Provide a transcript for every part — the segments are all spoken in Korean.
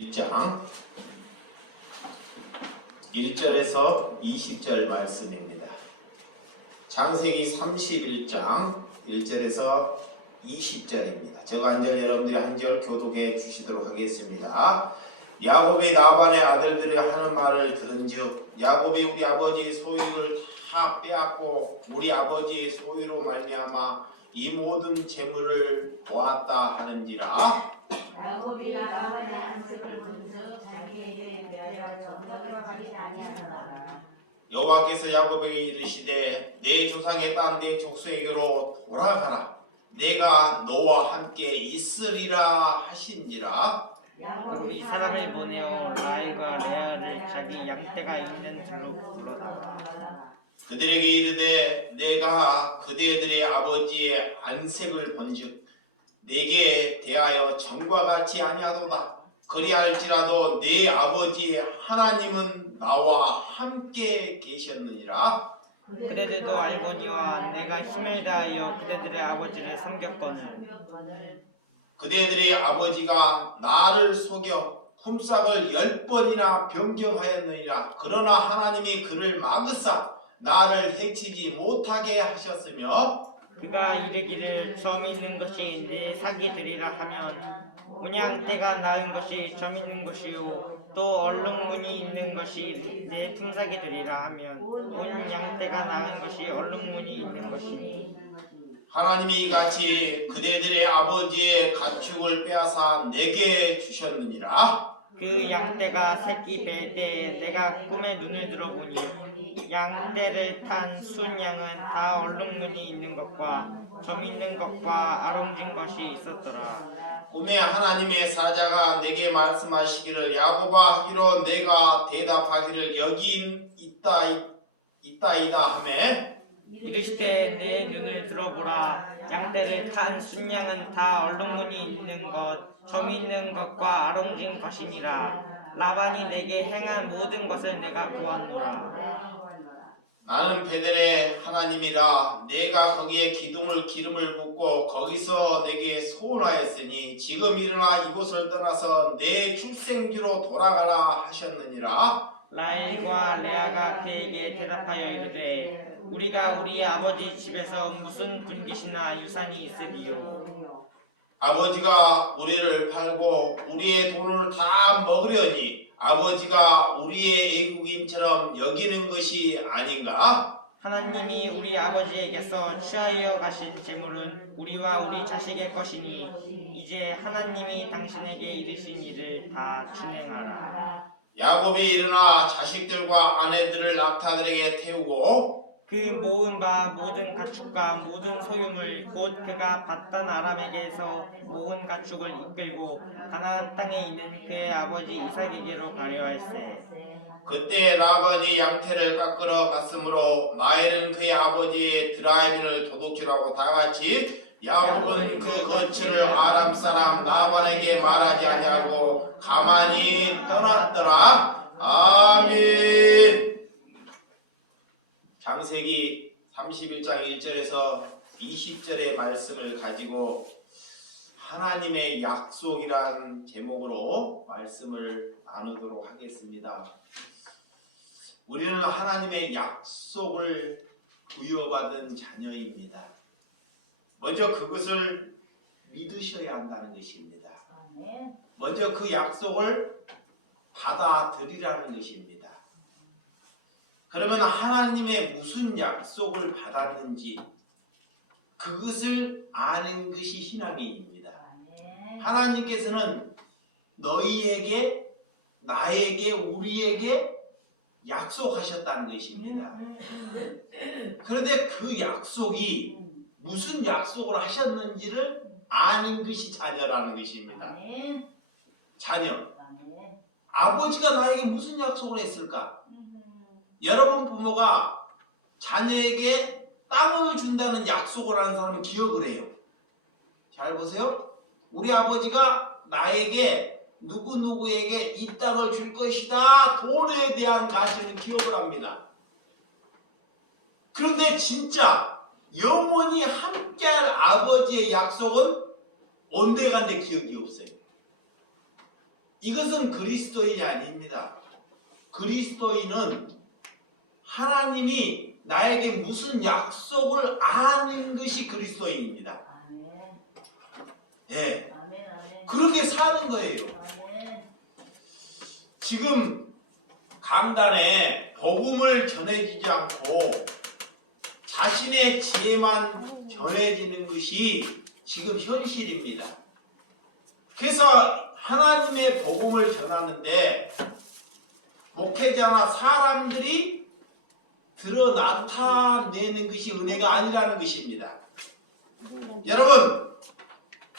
1장 1절에서 20절 말씀입니다. 창세기 31장 1절에서 20절입니다. 저 한 절 여러분들이 한 절 교독해 주시도록 하겠습니다. 야곱이 라반의 아들들이 하는 말을 들은즉 야곱이 우리 아버지의 소유를 다 빼앗고 우리 아버지의 소유로 말미암아 이 모든 재물을 보았다 하는지라. 야곱이 라반의 안식을 본즉 자기에게 대하여 정덕을 하지 아니하더라. 여호와께서 야곱에게 이르시되 내 조상의 땅 내 족속에게로 돌아가라. 내가 너와 함께 있으리라 하신지라. 이 사람을 보내어 라헬과 레아를 자기 양떼가 있는 들로 불러다가 그들에게 이르되 내가 그대들의 아버지의 안색을 본즉 내게 대하여 전과 같이 아니하도다. 그리할지라도 내 아버지의 하나님은 나와 함께 계셨느니라. 그대들도 알거니와 내가 힘을 다하여 그대들의 아버지를 섬겼거늘 그대들의 아버지가 나를 속여 품삯을 10번이나 변경하였느니라. 그러나 하나님이 그를 막으사 나를 해치지 못하게 하셨으며 그가 이르기를 점 있는 것이 내 사기 되리라 하면 온양떼가 낳은 것이 점 있는 것이요 또 얼룩무늬 있는 것이 내 품삯이 되리라 하면 온 양떼가 낳은 것이 얼룩무늬 있는 것이니 하나님이 이같이 그대들의 아버지의 가축을 빼앗아 내게 주셨느니라. 그 양떼가 새끼 뵐 때 내가 꿈에 눈을 들어보니 양떼를 탄 순양은 다 얼룩무늬 있는 것과 점 있는 것과 아롱진 것이 있었더라. 꿈에 하나님의 사자가 내게 말씀하시기를 야곱아 하기로 내가 대답하기를 여기 있다이다 하매 이르시되 내 눈을 들어보라. 양떼를 탄 순양은 다 얼룩무늬 있는 것, 점 있는 것과 아롱진 것이니라. 라반이 내게 행한 모든 것을 내가 보았노라. 나는 베델의 하나님이라. 내가 거기에 기름을 붓고 거기서 내게 소원하였으니 지금 일어나 이곳을 떠나서 내 출생지로 돌아가라 하셨느니라. 라헬과 레아가 그에게 대답하여 이르되 우리가 우리 아버지 집에서 무슨 분깃이나 유산이 있으리요. 아버지가 우리를 팔고 우리의 돈을 다 먹으려니 아버지가 우리의 애국인처럼 여기는 것이 아닌가? 하나님이 우리 아버지에게서 취하여 가신 재물은 우리와 우리 자식의 것이니 이제 하나님이 당신에게 이르신 일을 다 준행하라. 야곱이 일어나 자식들과 아내들을 낙타들에게 태우고 그 모은 바 모든 가축과 모든 소유물 곧 그가 받단 아람에게서 모은 가축을 이끌고 가나안 땅에 있는 그의 아버지 이삭에게로 가려 할세. 그때 라반이 양태를 깎으러 갔으므로 라헬은 그의 아버지의 드라이빈을 도둑질하고 다같이 야곱은 그 거처를 아람 사람 라반에게 말하지 아니하고 가만히 떠났더라. 아멘. 창세기 31장 1절에서 20절의 말씀을 가지고 하나님의 약속이란 제목으로 말씀을 나누도록 하겠습니다. 우리는 하나님의 약속을 부여받은 자녀입니다. 먼저 그것을 믿으셔야 한다는 것입니다. 먼저 그 약속을 받아들이라는 것입니다. 그러면 하나님의 무슨 약속을 받았는지 그것을 아는 것이 신앙인입니다. 하나님께서는 너희에게, 나에게, 우리에게 약속하셨다는 것입니다. 그런데 그 약속이 무슨 약속을 하셨는지를 아는 것이 자녀라는 것입니다. 자녀. 아버지가 나에게 무슨 약속을 했을까? 여러분 부모가 자녀에게 땅을 준다는 약속을 하는 사람은 기억을 해요. 잘 보세요. 우리 아버지가 나에게 누구누구에게 이 땅을 줄 것이다. 돈에 대한 가치는 기억을 합니다. 그런데 진짜 영원히 함께할 아버지의 약속은 온데간데 기억이 없어요. 이것은 그리스도인이 아닙니다. 그리스도인은 하나님이 나에게 무슨 약속을 아는 것이 그리스도인입니다. 아멘. 예, 아멘. 아멘. 그렇게 사는 거예요. 아멘. 지금 강단에 복음을 전해지지 않고 자신의 지혜만 전해지는 것이 지금 현실입니다. 그래서 하나님의 복음을 전하는데 목회자나 사람들이 드러 나타내는 것이 은혜가 아니라는 것입니다. 여러분,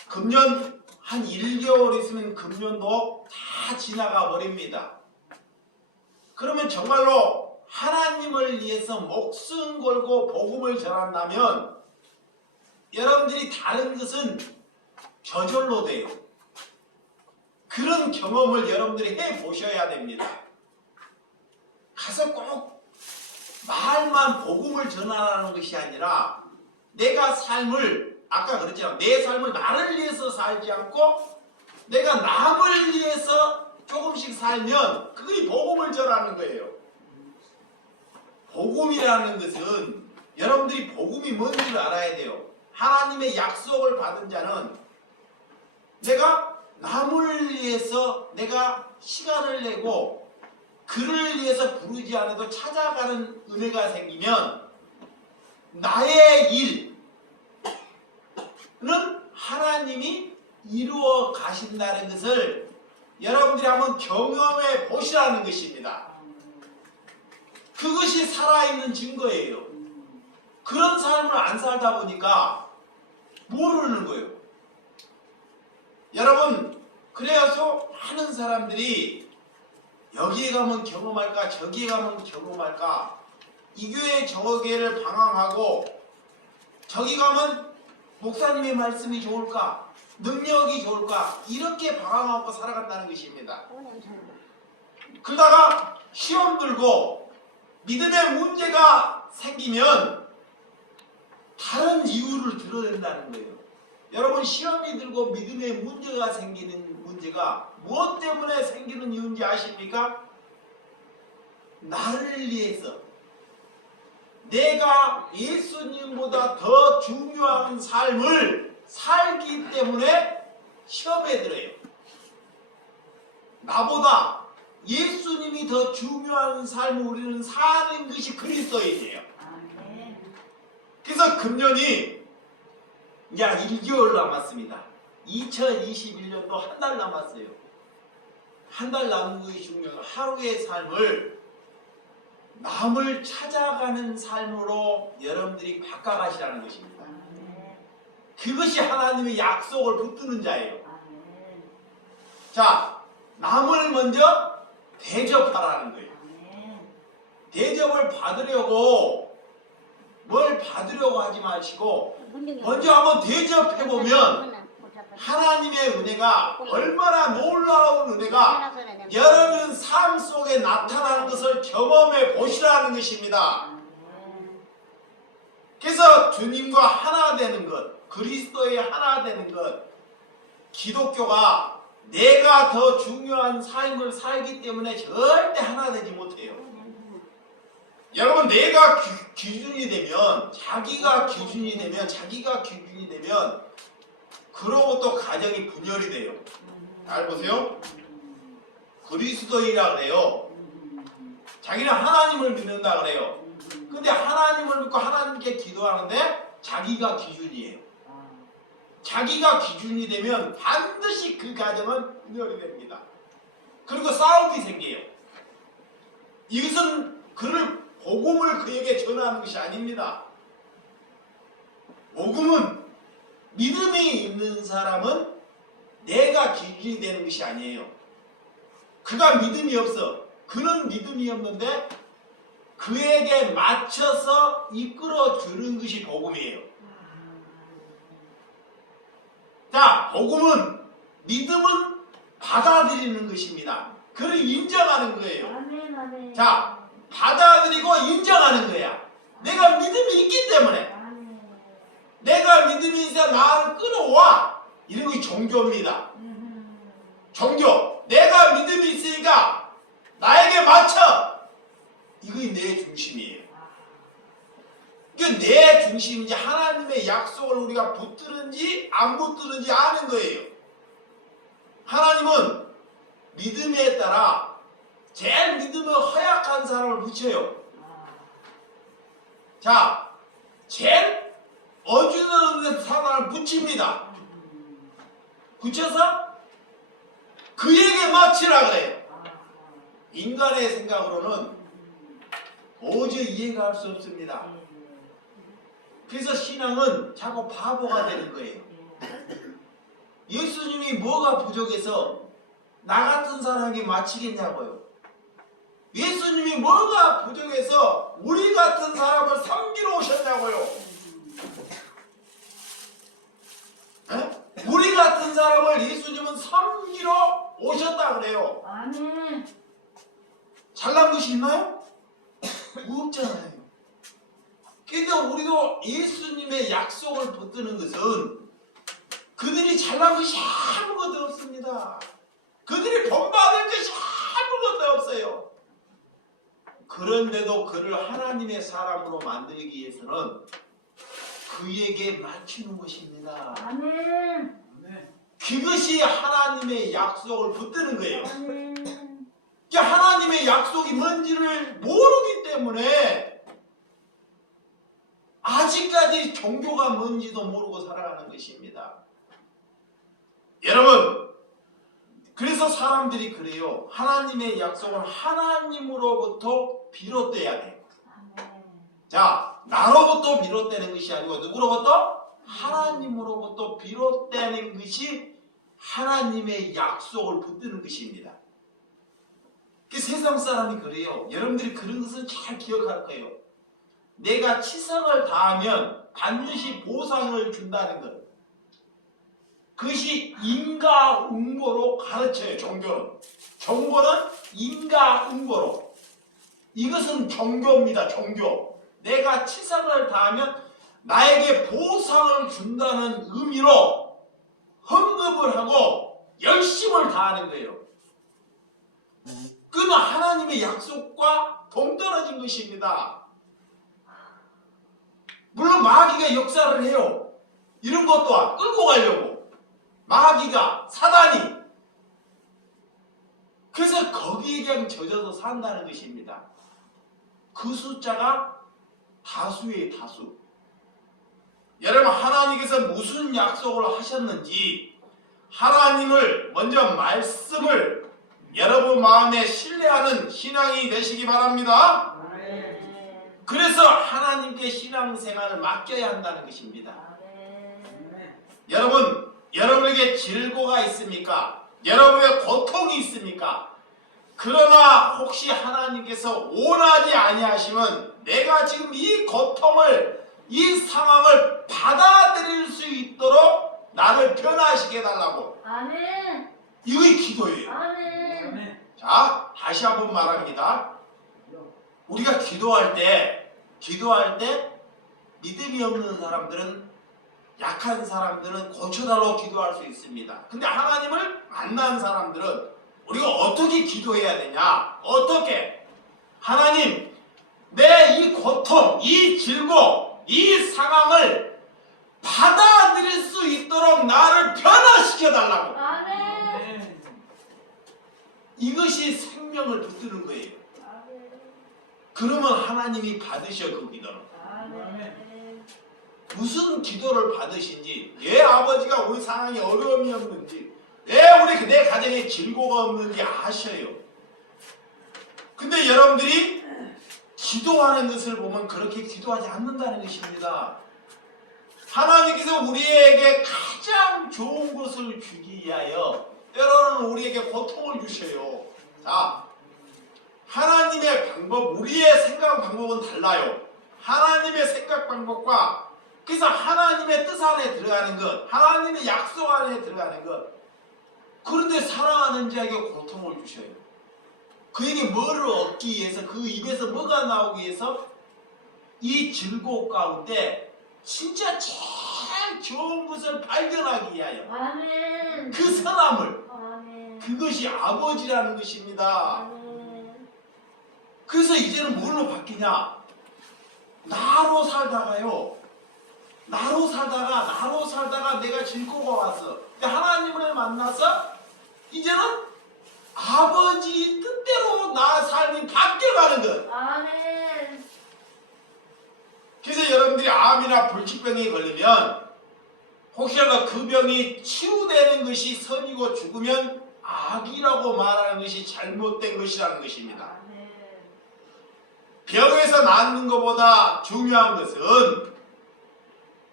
금년 한 1개월 있으면 금년도 다 지나가 버립니다. 그러면 정말로 하나님을 위해서 목숨 걸고 복음을 전한다면 여러분들이 다른 것은 저절로 돼요. 그런 경험을 여러분들이 해보셔야 됩니다. 가서 꼭 말만 복음을 전하라는 것이 아니라 내가 삶을, 아까 그랬잖아, 내 삶을 나를 위해서 살지 않고 내가 남을 위해서 조금씩 살면 그게 복음을 전하는 거예요. 복음이라는 것은 여러분들이 복음이 뭔지를 알아야 돼요. 하나님의 약속을 받은 자는 내가 남을 위해서 내가 시간을 내고 그를 위해서 부르지 않아도 찾아가는 은혜가 생기면 나의 일은 하나님이 이루어 가신다는 것을 여러분들이 한번 경험해 보시라는 것입니다. 그것이 살아있는 증거예요. 그런 삶을 안 살다 보니까 모르는 거예요. 여러분, 그래서 많은 사람들이 여기에 가면 경험할까, 저기에 가면 경험할까, 이 교회 저 교회를 방황하고 저기 가면 목사님의 말씀이 좋을까, 능력이 좋을까, 이렇게 방황하고 살아간다는 것입니다. 그러다가 시험 들고 믿음의 문제가 생기면 다른 이유를 들어야 된다는 거예요. 여러분, 시험이 들고 믿음의 문제가 생기는 문제가 무엇 때문에 생기는 이유인지 아십니까? 나를 위해서 내가 예수님보다 더 중요한 삶을 살기 때문에 시험에 들어요. 나보다 예수님이 더 중요한 삶을 우리는 사는 것이 그리스도인이에요. 그래서 금년이 이제 1개월 남았습니다. 2021년도 한 달 남았어요. 한 달 남은 것이 중요해요. 하루의 삶을 남을 찾아가는 삶으로 여러분들이 바꿔가시라는 것입니다. 그것이 하나님의 약속을 붙드는 자예요. 자, 남을 먼저 대접하라는 거예요. 대접을 받으려고 뭘 받으려고 하지 마시고 먼저 한번 대접해보면 하나님의 은혜가 얼마나 놀라운 은혜가 여러분 삶 속에 나타나는 것을 경험해 보시라는 것입니다. 그래서 주님과 하나 되는 것, 그리스도의 하나 되는 것, 기독교가 내가 더 중요한 삶을 살기 때문에 절대 하나 되지 못해요. 여러분, 내가 기준이 되면, 자기가 기준이 되면 그로부터 가정이 분열이 돼요. 잘 보세요. 그리스도인이라 그래요. 자기는 하나님을 믿는다 그래요. 근데 하나님을 믿고 하나님께 기도하는데 자기가 기준이에요. 자기가 기준이 되면 반드시 그 가정은 분열이 됩니다. 그리고 싸움이 생겨요. 이것은 복음을 그에게 전하는 것이 아닙니다. 복음은 믿음이 있는 사람은 내가 기준이 되는 것이 아니에요. 그가 믿음이 없어. 그는 믿음이 없는데 그에게 맞춰서 이끌어 주는 것이 복음이에요. 자, 복음은 믿음은 받아들이는 것입니다. 그를 인정하는 거예요. 자, 받아들이고 인정하는 거야. 내가 믿음이 있기 때문에. 내가 믿음이 있어 나를 끌어와. 이런 것이 종교입니다. 종교, 내가 믿음이 있으니까 나에게 맞춰. 이게 내 중심이에요. 이게 내 중심인지 하나님의 약속을 우리가 붙드는지 안 붙드는지 아는 거예요. 하나님은 믿음에 따라 제일 믿음이 허약한 사람을 붙여요. 자, 제일 어지러운 사람을 붙입니다. 붙여서 그에게 맞추라 그래요. 인간의 생각으로는 도저히 이해가 할 수 없습니다. 그래서 신앙은 자꾸 바보가 되는 거예요. 예수님이 뭐가 부족해서 나 같은 사람에게 맞추겠냐고요. 예수님이 뭐가 부족해서 우리 같은 사람을 섬기러 오셨냐고요. 에? 우리 같은 사람을 예수님은 섬기러 오셨다 그래요. 아멘. 잘난 것이 있나요? 없잖아요. 근데 우리도 예수님의 약속을 붙드는 것은 그들이 잘난 것이 아무것도 없습니다. 그들이 본받을 것이 아무것도 없어요. 그런데도 그를 하나님의 사람으로 만들기 위해서는 그에게 맞추는 것입니다. 아멘. 그것이 하나님의 약속을 붙드는 거예요. 아멘. 하나님의 약속이 뭔지를 모르기 때문에 아직까지 종교가 뭔지도 모르고 살아가는 것입니다. 여러분, 그래서 사람들이 그래요. 하나님의 약속은 하나님으로부터 비롯돼야 돼요. 아멘. 자, 나로부터 비롯되는 것이 아니고 누구로부터? 하나님으로부터 비롯되는 것이 하나님의 약속을 붙드는 것입니다. 그 세상 사람이 그래요. 여러분들이 그런 것을 잘 기억할 거예요. 내가 치성을 다하면 반드시 보상을 준다는 것. 그것이 인과응보로 가르쳐요. 종교는. 종교는 인과응보로. 이것은 종교입니다. 종교. 내가 치성을 다하면 나에게 보상을 준다는 의미로 헌금을 하고 열심을 다하는 거예요. 그는 하나님의 약속과 동떨어진 것입니다. 물론 마귀가 역사를 해요. 이런 것 또한 끌고 가려고. 마귀가, 사단이. 그래서 거기에 그냥 젖어서 산다는 것입니다. 그 숫자가 다수예요. 다수. 여러분, 하나님께서 무슨 약속을 하셨는지 하나님을 먼저 말씀을 여러분 마음에 신뢰하는 신앙이 되시기 바랍니다. 그래서 하나님께 신앙생활을 맡겨야 한다는 것입니다. 여러분, 여러분에게 질고가 있습니까? 여러분의 고통이 있습니까? 그러나 혹시 하나님께서 원하지 아니하시면 내가 지금 이 고통을, 이 상황을 받아들일 수 있도록 나를 변화시켜 달라고. 아멘. 이게 기도예요. 아멘. 자, 다시 한번 말합니다. 우리가 기도할 때 믿음이 없는 사람들은, 약한 사람들은 고쳐달라고 기도할 수 있습니다. 근데 하나님을 만난 사람들은 우리가 어떻게 기도해야 되냐? 어떻게? 하나님, 내 이 고통, 이 질고, 이 상황을 받아들일 수 있도록 나를 변화시켜 달라고. 아멘. 이것이 생명을 붙드는 거예요. 아멘. 그러면 하나님이 받으셔, 그 기도는. 아멘. 무슨 기도를 받으신지, 왜 아버지가 우리 상황에 어려움이 없는지, 왜 내 가정에 질고가 없는지 아셔요. 근데 여러분들이 기도하는 것을 보면 그렇게 기도하지 않는다는 것입니다. 하나님께서 우리에게 가장 좋은 것을 주기 위하여 때로는 우리에게 고통을 주셔요. 자, 하나님의 방법, 우리의 생각 방법은 달라요. 하나님의 생각 방법과, 그래서 하나님의 뜻 안에 들어가는 것, 하나님의 약속 안에 들어가는 것. 그런데 사랑하는 자에게 고통을 주셔요. 그에게 뭐를 얻기 위해서, 그 입에서 뭐가 나오기 위해서? 이 즐거움 가운데 진짜 제일 좋은 것을 발견하기 위하여. 아멘. 그 선함을. 아멘. 그것이 아버지라는 것입니다. 아멘. 그래서 이제는 뭘로 바뀌냐? 나로 살다가 내가 즐거워 왔어. 근데 하나님을 만나서 이제는 아버지 뜻대로 나 삶이 바뀌어가는 것. 아멘. 그래서 여러분들이 암이나 불치병에 걸리면 혹시라도 그 병이 치유되는 것이 선이고 죽으면 악이라고 말하는 것이 잘못된 것이라는 것입니다. 아멘. 병에서 낫는 것보다 중요한 것은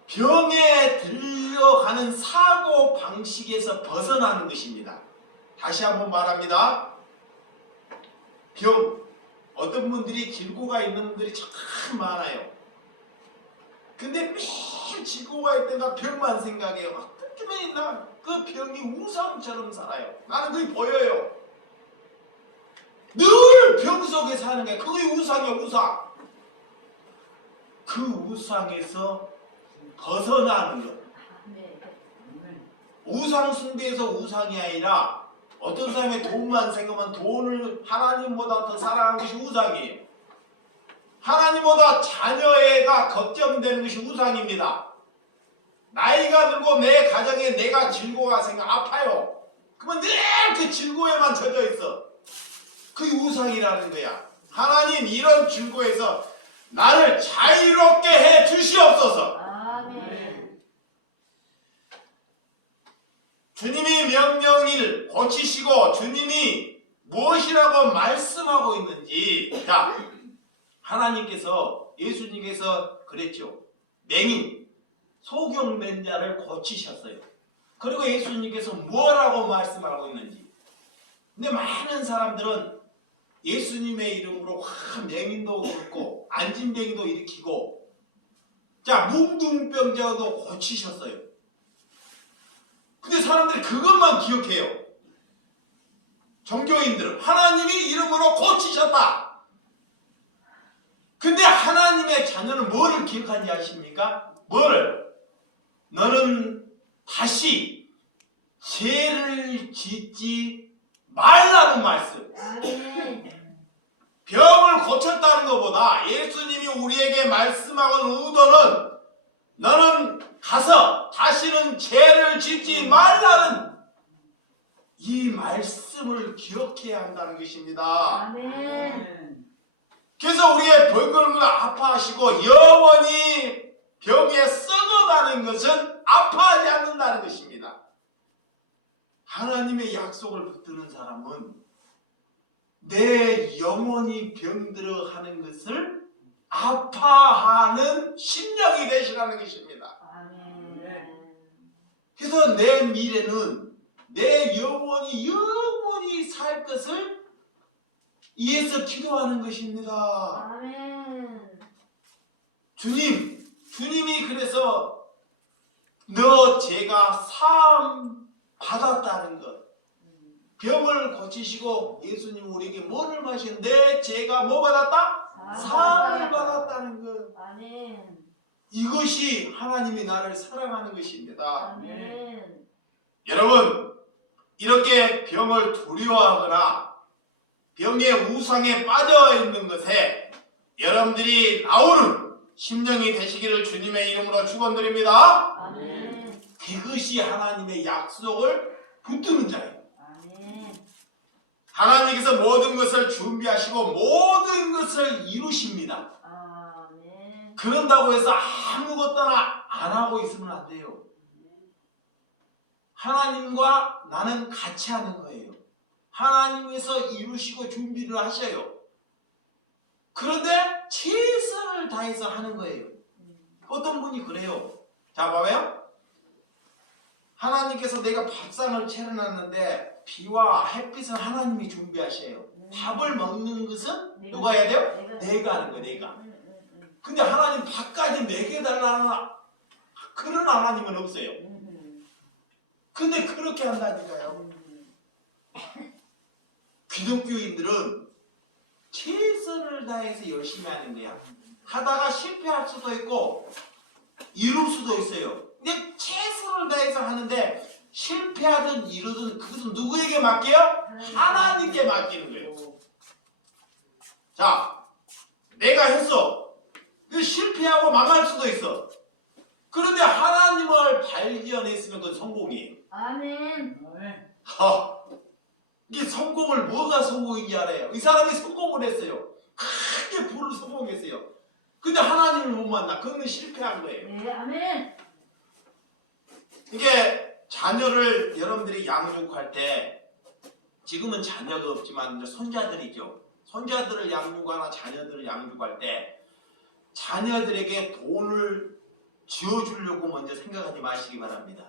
병에 들려가는 사고 방식에서 벗어나는 것입니다. 다시 한번 말합니다. 병, 어떤 분들이 길고가 있는 분들이 참 많아요. 근데 매일 지고가 있다가 병만 생각해요. 어떻게 나 그 병이 우상처럼 살아요. 나는 그게 보여요. 늘 병 속에 사는 게 그게 우상이야, 우상. 그 우상에서 벗어나는 것. 아멘. 우상 숭배에서 우상이 아니라 어떤 사람이 돈만 생각하면 돈을 하나님보다 더 사랑하는 것이 우상이에요. 하나님보다 자녀애가 걱정되는 것이 우상입니다. 나이가 들고 내 가정에 내가 즐거워가 생각 아파요. 그러면 늘 그 즐거움에만 젖어 있어. 그게 우상이라는 거야. 하나님 이런 즐거움에서 나를 자유롭게 해 주시옵소서. 아멘. 주님이 명령을 고치시고 주님이 무엇이라고 말씀하고 있는지, 자, 하나님께서 예수님께서 그랬죠. 맹인 소경된 자를 고치셨어요. 그리고 예수님께서 뭐라고 말씀하고 있는지. 근데 많은 사람들은 예수님의 이름으로 맹인도 그렇고 안진병도 일으키고, 자, 뭉둥병자도 고치셨어요. 근데 사람들이 그것만 기억해요. 종교인들은 하나님이 이름으로 고치셨다. 근데 하나님의 자녀는 뭐를 기억하는지 아십니까? 뭐를? 너는 다시 죄를 짓지 말라는 말씀. 아멘. 병을 고쳤다는 것보다 예수님이 우리에게 말씀하는 의도는 너는 가서 다시는 죄를 짓지 말라는 이 말씀을 기억해야 한다는 것입니다. 아멘. 그래서 우리의 병을 아파하시고 영원히 병에 썩어가는 것은 아파하지 않는다는 것입니다. 하나님의 약속을 붙드는 사람은 내 영혼이 병들어 하는 것을 아파하는 심령이 되시라는 것입니다. 아멘. 그래서 내 미래는 내 영혼이 살 것을 위해서 기도하는 것입니다. 아멘. 주님이 그래서 너 죄가 사함 받았다는 것, 병을 고치시고 예수님 우리에게 뭐를 마신 내 죄가 뭐 받았다? 사함을 받았다는 것. 아멘. 이것이 하나님이 나를 사랑하는 것입니다. 아멘. 여러분, 이렇게 병을 두려워하거나 병의 우상에 빠져 있는 것에 여러분들이 나오는 심령이 되시기를 주님의 이름으로 축원드립니다. 아멘. 그것이 하나님의 약속을 붙드는 자예요. 아멘. 하나님께서 모든 것을 준비하시고 모든 것을 이루십니다. 아멘. 그런다고 해서 아무것도 안 하고 있으면 안 돼요. 하나님과 나는 같이 하는 거예요. 하나님께서 이루시고 준비를 하셔요. 그런데 최선을 다해서 하는 거예요. 어떤 분이 그래요. 자, 봐봐요. 하나님께서 내가 밥상을 차려놨는데 비와 햇빛은 하나님이 준비하셔요. 밥을 먹는 것은 누가 해야 돼요? 내가 하는 거예요. 내가. 근데 하나님 밥까지 먹여달라는 그런 하나님은 없어요. 근데 그렇게 한다니까요. 기독교인들은 최선을 다해서 열심히 하는 거야. 하다가 실패할 수도 있고 이룰 수도 있어요. 근데 최선을 다해서 하는데 실패하든 이루든 그것은 누구에게 맡겨요? 하나님께 맡기는 거예요. 자, 내가 했어. 그 실패하고 망할 수도 있어. 그런데 하나님을 발견했으면 그건 성공이에요. 아멘. 이게 성공을 뭐가 성공인지 알아요. 이 사람이 성공을 했어요. 크게 부를 성공했어요. 근데 하나님을 못 만나. 그거는 실패한 거예요. 네, 아멘. 이게 자녀를 여러분들이 양육할 때 지금은 자녀가 없지만 이제 손자들이죠. 손자들을 양육하나 자녀들을 양육할 때 자녀들에게 돈을 쥐어주려고 먼저 생각하지 마시기 바랍니다.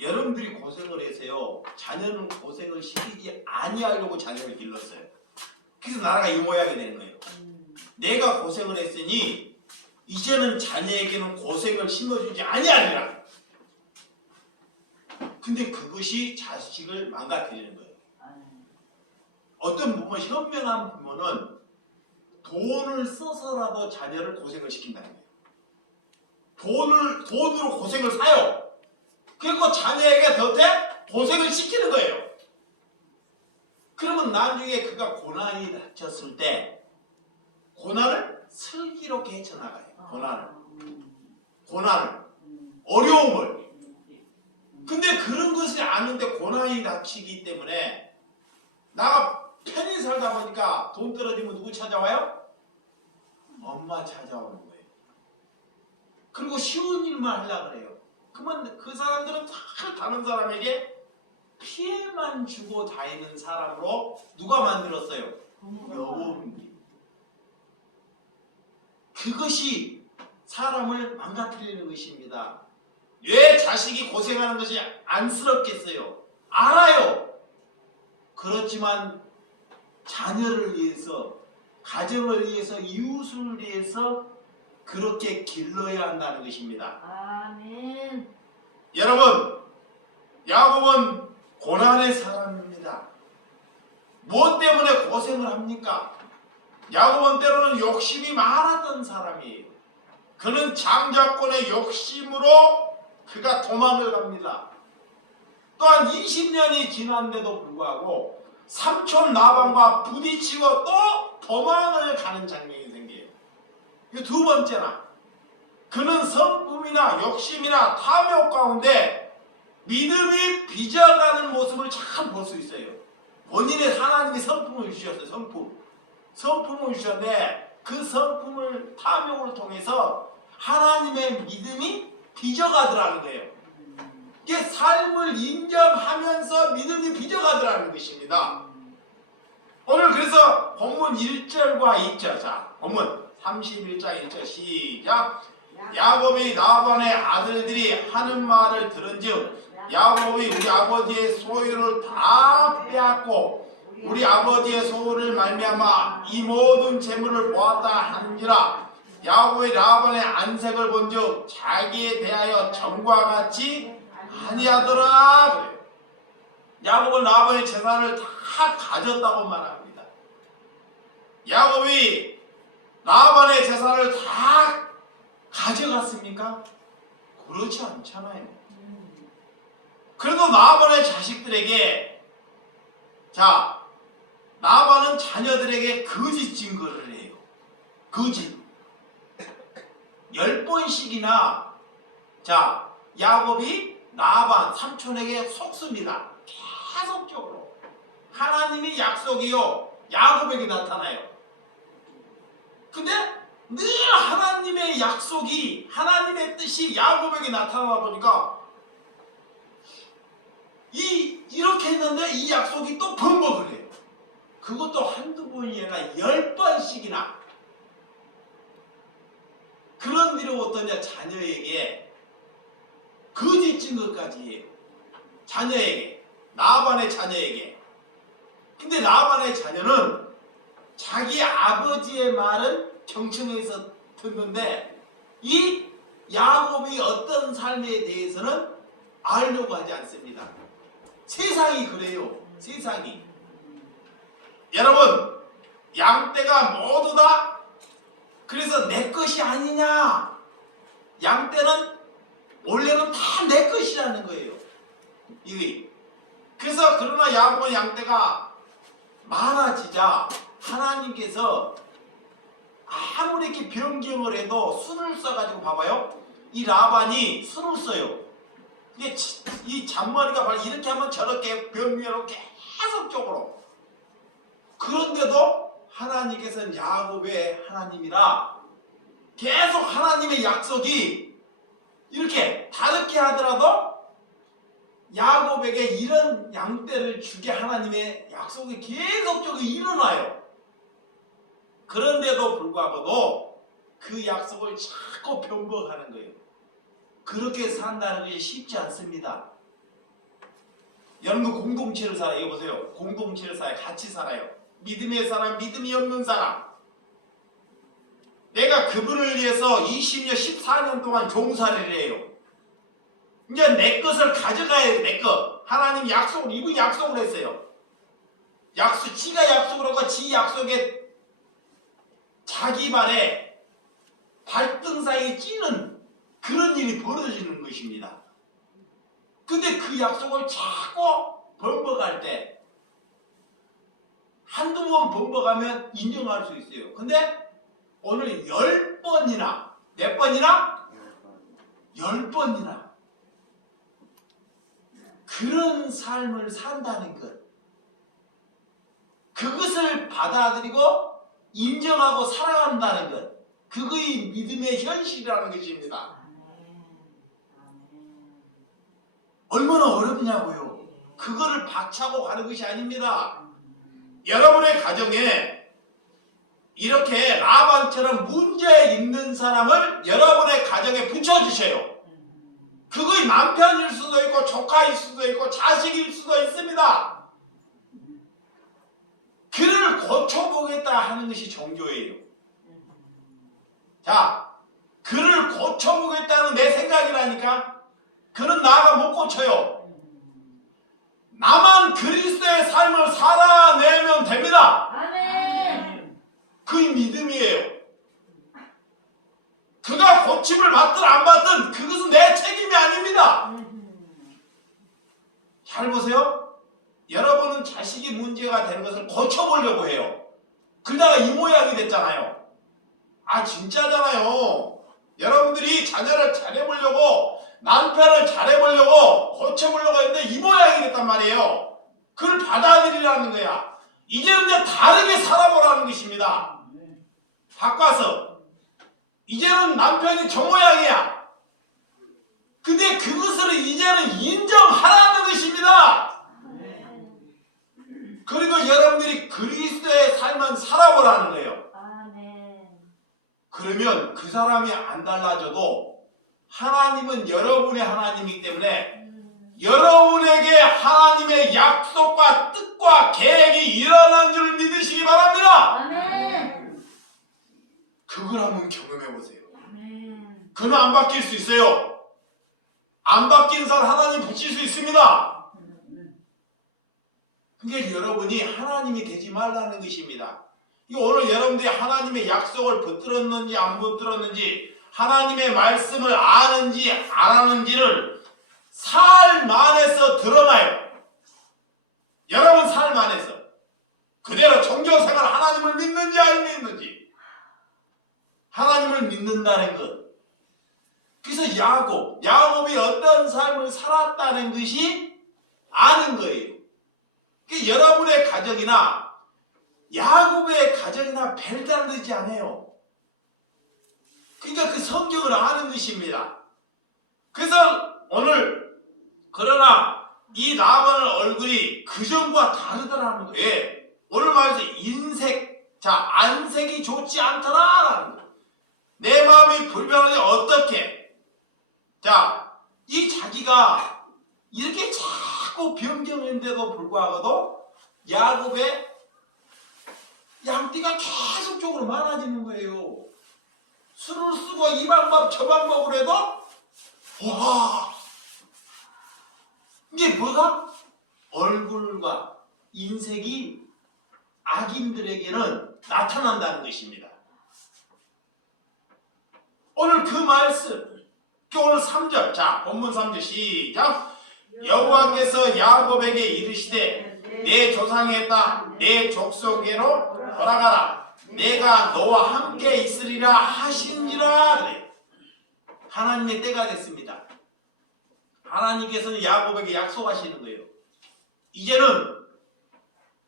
여러분들이 고생을 해서요. 자녀는 고생을 시키지 아니하려고 자녀를 길렀어요. 그래서 나라가 이 모양이 되는 거예요. 내가 고생을 했으니 이제는 자녀에게는 고생을 심어주지 아니하리라. 근데 그것이 자식을 망가뜨리는 거예요. 어떤 부모, 현명한 부모는 돈을 써서라도 자녀를 고생을 시킨다는 거예요. 돈으로 고생을 사요. 그리고 자녀에게 덧대 고생을 시키는 거예요. 그러면 나중에 그가 고난이 닥쳤을 때 고난을 슬기롭게 헤쳐나가요. 고난을, 어려움을. 근데 그런 것이 아는데 고난이 닥치기 때문에 나가 편히 살다 보니까 돈 떨어지면 누구 찾아와요? 엄마 찾아오는 거예요. 그리고 쉬운 일만 하려고 그래요. 그러면 그 사람들은 다 다른 사람에게 피해만 주고 다니는 사람으로 누가 만들었어요? 여호와님. 그것이 사람을 망가뜨리는 것입니다. 왜 자식이 고생하는 것이 안쓰럽겠어요? 알아요. 그렇지만 자녀를 위해서, 가정을 위해서, 이웃을 위해서 그렇게 길러야 한다는 것입니다. 아멘. 여러분, 야곱은 고난의 사람입니다. 무엇 때문에 고생을 합니까? 야곱은 때로는 욕심이 많았던 사람이에요. 그는 장자권의 욕심으로 그가 도망을 갑니다. 또한 20년이 지난데도 불구하고 삼촌 라반과 부딪히고 또 도망을 가는 장면이 생겨요. 이거 두 번째나 그는 성품이나 욕심이나 탐욕 가운데 믿음이 빚어가는 모습을 참 볼 수 있어요. 본인의 하나님이 성품을 주셨어요. 성품을 주셨는데 그 성품을 탐욕을 통해서 하나님의 믿음이 빚어가더라는 거예요. 이게 삶을 인정하면서 믿음이 빚어가더라는 것입니다. 오늘 그래서 본문 1절과 2절, 자 본문 31장 1절 시작. 야곱이 라반의 아들들이 하는 말을 들은즉 야곱이 우리 아버지의 소유를 다 빼앗고 우리 아버지의 소유를 말미암아 이 모든 재물을 모았다 하는지라. 야곱이 라반의 안색을 본즉 자기에 대하여 전과 같이 아니하더라 그래요. 야곱은 라반의 재산을 다 가졌다고 말합니다. 야곱이 라반의 재산을 다 가져갔습니까? 그렇지 않잖아요. 그래도 라반의 자식들에게, 자, 라반은 자녀들에게 거짓 증거를 해요. 거짓. 10번씩이나 자 야곱이 라반 삼촌에게 속습니다. 계속적으로. 하나님이 약속이요 야곱에게 나타나요. 근데 늘 하나님의 약속이, 하나님의 뜻이 야곱에게 나타나다 보니까 이렇게 했는데 이 약속이 또 번복을 해요. 그것도 한두 번이 아니라 10번씩이나. 그런 뒤로 어떠냐, 자녀에게 거짓 증거까지 해요. 자녀에게, 라반의 자녀에게. 근데 라반의 자녀는 자기 아버지의 말은 경청해서 듣는데 이 야곱이 어떤 삶에 대해서는 알려고 하지 않습니다. 세상이 그래요. 세상이. 여러분, 양떼가 모두 다 그래서 내 것이 아니냐. 양떼는 원래는 다 내 것이라는 거예요. 그래서 그러나 야곱은 양떼가 많아지자 하나님께서 아무리 이렇게 변경을 해도 술을 써가지고 봐봐요. 이 라반이 술을 써요. 이게 이 잔머리가 바로 이렇게 하면 저렇게 변명하고 계속적으로. 그런데도 하나님께서는 야곱의 하나님이라 계속 하나님의 약속이 이렇게 다르게 하더라도 야곱에게 이런 양떼를 주게 하나님의 약속이 계속적으로 일어나요. 그런데도 불구하고도 그 약속을 자꾸 변경하는 거예요. 그렇게 산다는 것이 쉽지 않습니다. 여러분도 공동체를 살아요. 이거 보세요. 공동체를 살아요. 같이 살아요. 믿음의 사람, 믿음이 없는 사람. 내가 그분을 위해서 20년, 14년 동안 종살이를 해요. 이제 내 것을 가져가야 돼, 내 것. 하나님 약속을, 이분이 약속을 했어요. 지가 약속을 하고 지 약속에 자기 발에 발등 사이에 찌는 그런 일이 벌어지는 것입니다. 근데 그 약속을 자꾸 번복할 때 한두 번 번복하면 인정할 수 있어요. 근데 오늘 10번이나 몇 번이나? 10번이나 그런 삶을 산다는 것, 그것을 받아들이고 인정하고 살아간다는 것, 그것이 믿음의 현실이라는 것입니다. 얼마나 어렵냐고요. 그거를 박차고 가는 것이 아닙니다. 여러분의 가정에 이렇게 라반처럼 문제 있는 사람을 여러분의 가정에 붙여주세요. 그것이 남편일 수도 있고 조카일 수도 있고 자식일 수도 있습니다. 그를 고쳐보겠다 하는 것이 종교예요. 자, 그를 고쳐보겠다는 내 생각이라니까. 그는 나가 못 고쳐요. 나만 그리스도의 삶을 살아내면 됩니다. 아멘. 그게 믿음이에요. 그가 고침을 받든 안 받든 그것은 내 책임이 아닙니다. 잘 보세요. 여러분은 자식이 문제가 되는 것을 고쳐보려고 해요. 그러다가 이 모양이 됐잖아요. 아, 진짜잖아요. 여러분들이 자녀를 잘해보려고, 남편을 잘해보려고, 고쳐보려고 했는데 이 모양이 됐단 말이에요. 그걸 받아들이라는 거야. 이제는 다르게 살아보라는 것입니다. 바꿔서. 이제는 남편이 저 모양이야. 근데 그것을 이제는 인정하라는 것입니다. 그리고 여러분들이 그리스도의 삶을 살아보라는 거예요. 그러면 그 사람이 안 달라져도 하나님은 여러분의 하나님이기 때문에 여러분에게 하나님의 약속과 뜻과 계획이 일어난 줄 믿으시기 바랍니다. 아멘. 그걸 한번 경험해 보세요. 아멘. 그는 안 바뀔 수 있어요. 안 바뀐 사람 하나님 붙일 수 있습니다. 그게 여러분이 하나님이 되지 말라는 것입니다. 오늘 여러분들이 하나님의 약속을 붙들었는지 안 붙들었는지, 하나님의 말씀을 아는지 안 아는지를 삶 안에서 드러나요. 여러분 삶 안에서 그대로 종교생활 하나님을 믿는지 안 믿는지, 하나님을 믿는다는 것. 그래서 야곱이 어떤 삶을 살았다는 것이 아는 거예요. 여러분의 가정이나 야곱의 가정이나 별다르지 않아요. 그러니까 그 성경을 아는 것입니다. 그래서 오늘 그러나 이 라반의 얼굴이 그전과 다르더라는 거예요. 왜? 오늘 말해서 안색이 좋지 않더라라는 거예요. 내 마음이 불편하니 어떻게? 이 자기가 이렇게 자꾸 변경했는데도 불구하고도 야곱의 양띠가 계속적으로 많아지는 거예요. 술을 쓰고 이 방법 저 방법으로 해도 와, 이게 뭐가? 얼굴과 인색이 악인들에게는 나타난다는 것입니다. 오늘 그 말씀, 오늘 3절, 자 본문 3절 시작. 여호와께서 야곱에게 이르시되 내 조상의 땅 내 족속에로 돌아가라. 내가 너와 함께 있으리라 하시니라. 그래. 하나님의 때가 됐습니다. 하나님께서는 야곱에게 약속하시는 거예요. 이제는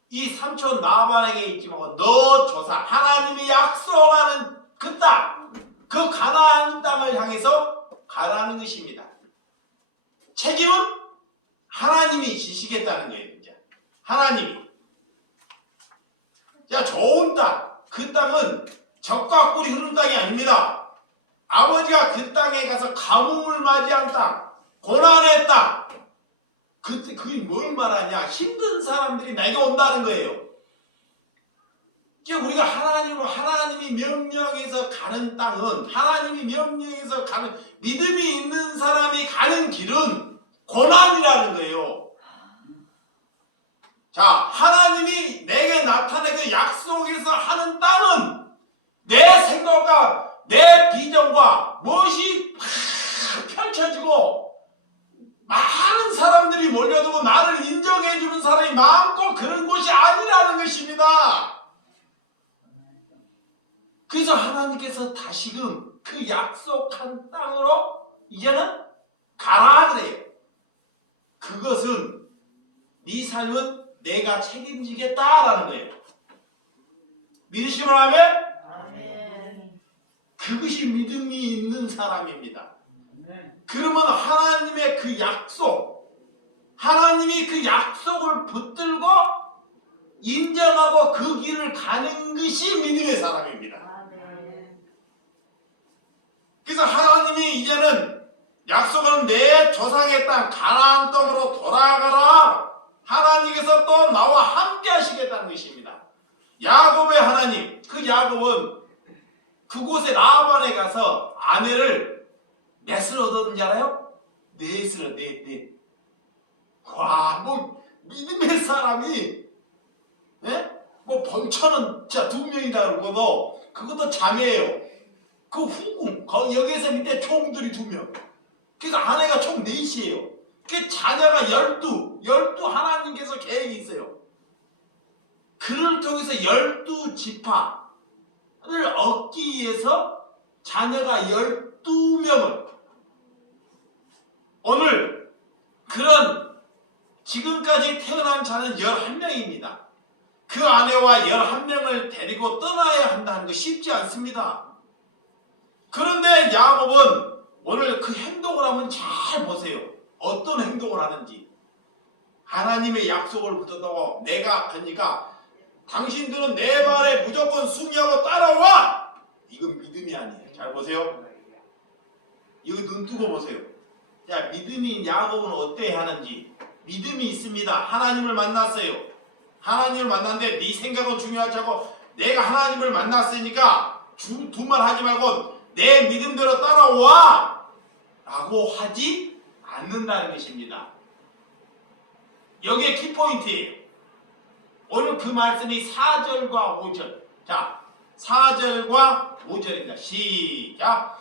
이 삼촌 나반에게 있지 말고 너 조상 하나님이 약속하는 그 땅, 그 가나안 땅을 향해서 가라는 것입니다. 책임은 하나님이 지시겠다는 거예요. 이제 하나님이. 자, 좋은 땅, 그 땅은 적과 꿀이 흐르는 땅이 아닙니다. 아버지가 그 땅에 가서 가뭄을 맞이한 땅, 고난의 땅. 그게 뭘 말하냐? 힘든 사람들이 내게 온다는 거예요. 우리가 하나님이 명령해서 가는 땅은, 하나님이 명령해서 가는, 믿음이 있는 사람이 가는 길은 고난이라는 거예요. 자, 하나님이 내게 나타내서 약속해서 하는 땅은 내 생각과 내 비전과 무엇이 팍 펼쳐지고 많은 사람들이 몰려들고 나를 인정해주는 사람이 많고 그런 곳이 아니라는 것입니다. 그래서 하나님께서 다시금 그 약속한 땅으로 이제는 가라 그래요. 그것은 네 삶은 내가 책임지겠다라는 거예요. 믿으시면 아멘? 그것이 믿음이 있는 사람입니다. 그러면 하나님의 그 약속, 하나님이 그 약속을 붙들고 인정하고 그 길을 가는 것이 믿음의 사람입니다. 그래서 하나님이 이제는 약속은 내 조상의 땅 가나안 땅으로 돌아가라. 하나님께서 또 나와 함께 하시겠다는 것입니다. 야곱의 하나님, 그 야곱은 그곳에 라반에 가서 아내를 넷을 얻었는지 알아요? 넷을, 넷. 와, 뭐 믿음의 사람이, 예? 뭐 번처는 진짜 2명이다 그러고도 그것도 자매예요. 그 후궁, 여기에서 밑에 총들이 2명. 그래서 아내가 총 4이에요. 그 자녀가 12 하나님께서 계획이 있어요. 그를 통해서 12지파를 얻기 위해서 자녀가 12명을 오늘 그런 지금까지 태어난 자는 11명입니다. 그 아내와 11명을 데리고 떠나야 한다는 거 쉽지 않습니다. 그런데 야곱은 오늘 그 행동을 한번 잘 보세요. 어떤 행동을 하는지. 하나님의 약속을 붙들고 내가 그러니까 당신들은 내 말에 무조건 순종하고 따라와. 이건 믿음이 아니에요. 잘 보세요. 이거 눈 뜨고 보세요. 자, 믿음이 야곱은 어때야 하는지. 믿음이 있습니다. 하나님을 만났어요. 하나님을 만났는데 네 생각은 중요하지 않고 내가 하나님을 만났으니까 두 말 하지 말고 내 믿음대로 따라와 라고 하지 않는다는 것입니다. 여기에 키포인트예요. 오늘 그 말씀이 4절과 5절. 자, 4절과 5절입니다. 시작.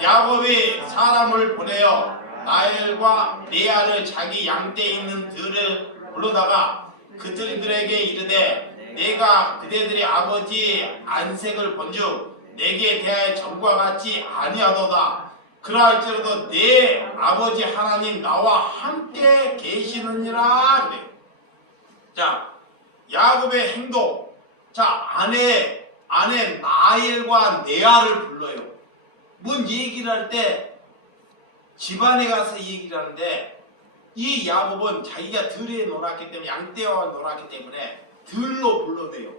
야곱이 사람을 보내어 라헬과 레아를 자기 양떼에 있는 들을 불러다가 그들에게 이르되 내가 그대들의 아버지 안색을 본즉 내게 대하여 전과 같지 아니하도다. 그러할지라도 내 아버지 하나님 나와 함께 계시느니라. 그래. 자, 야곱의 행동. 자, 아내 라헬과 레아를 불러요. 뭔 얘기를 할 때 집안에 가서 얘기를 하는데 이 야곱은 자기가 들에 놀았기 때문에 양떼와 놀았기 때문에 들로 불러대요.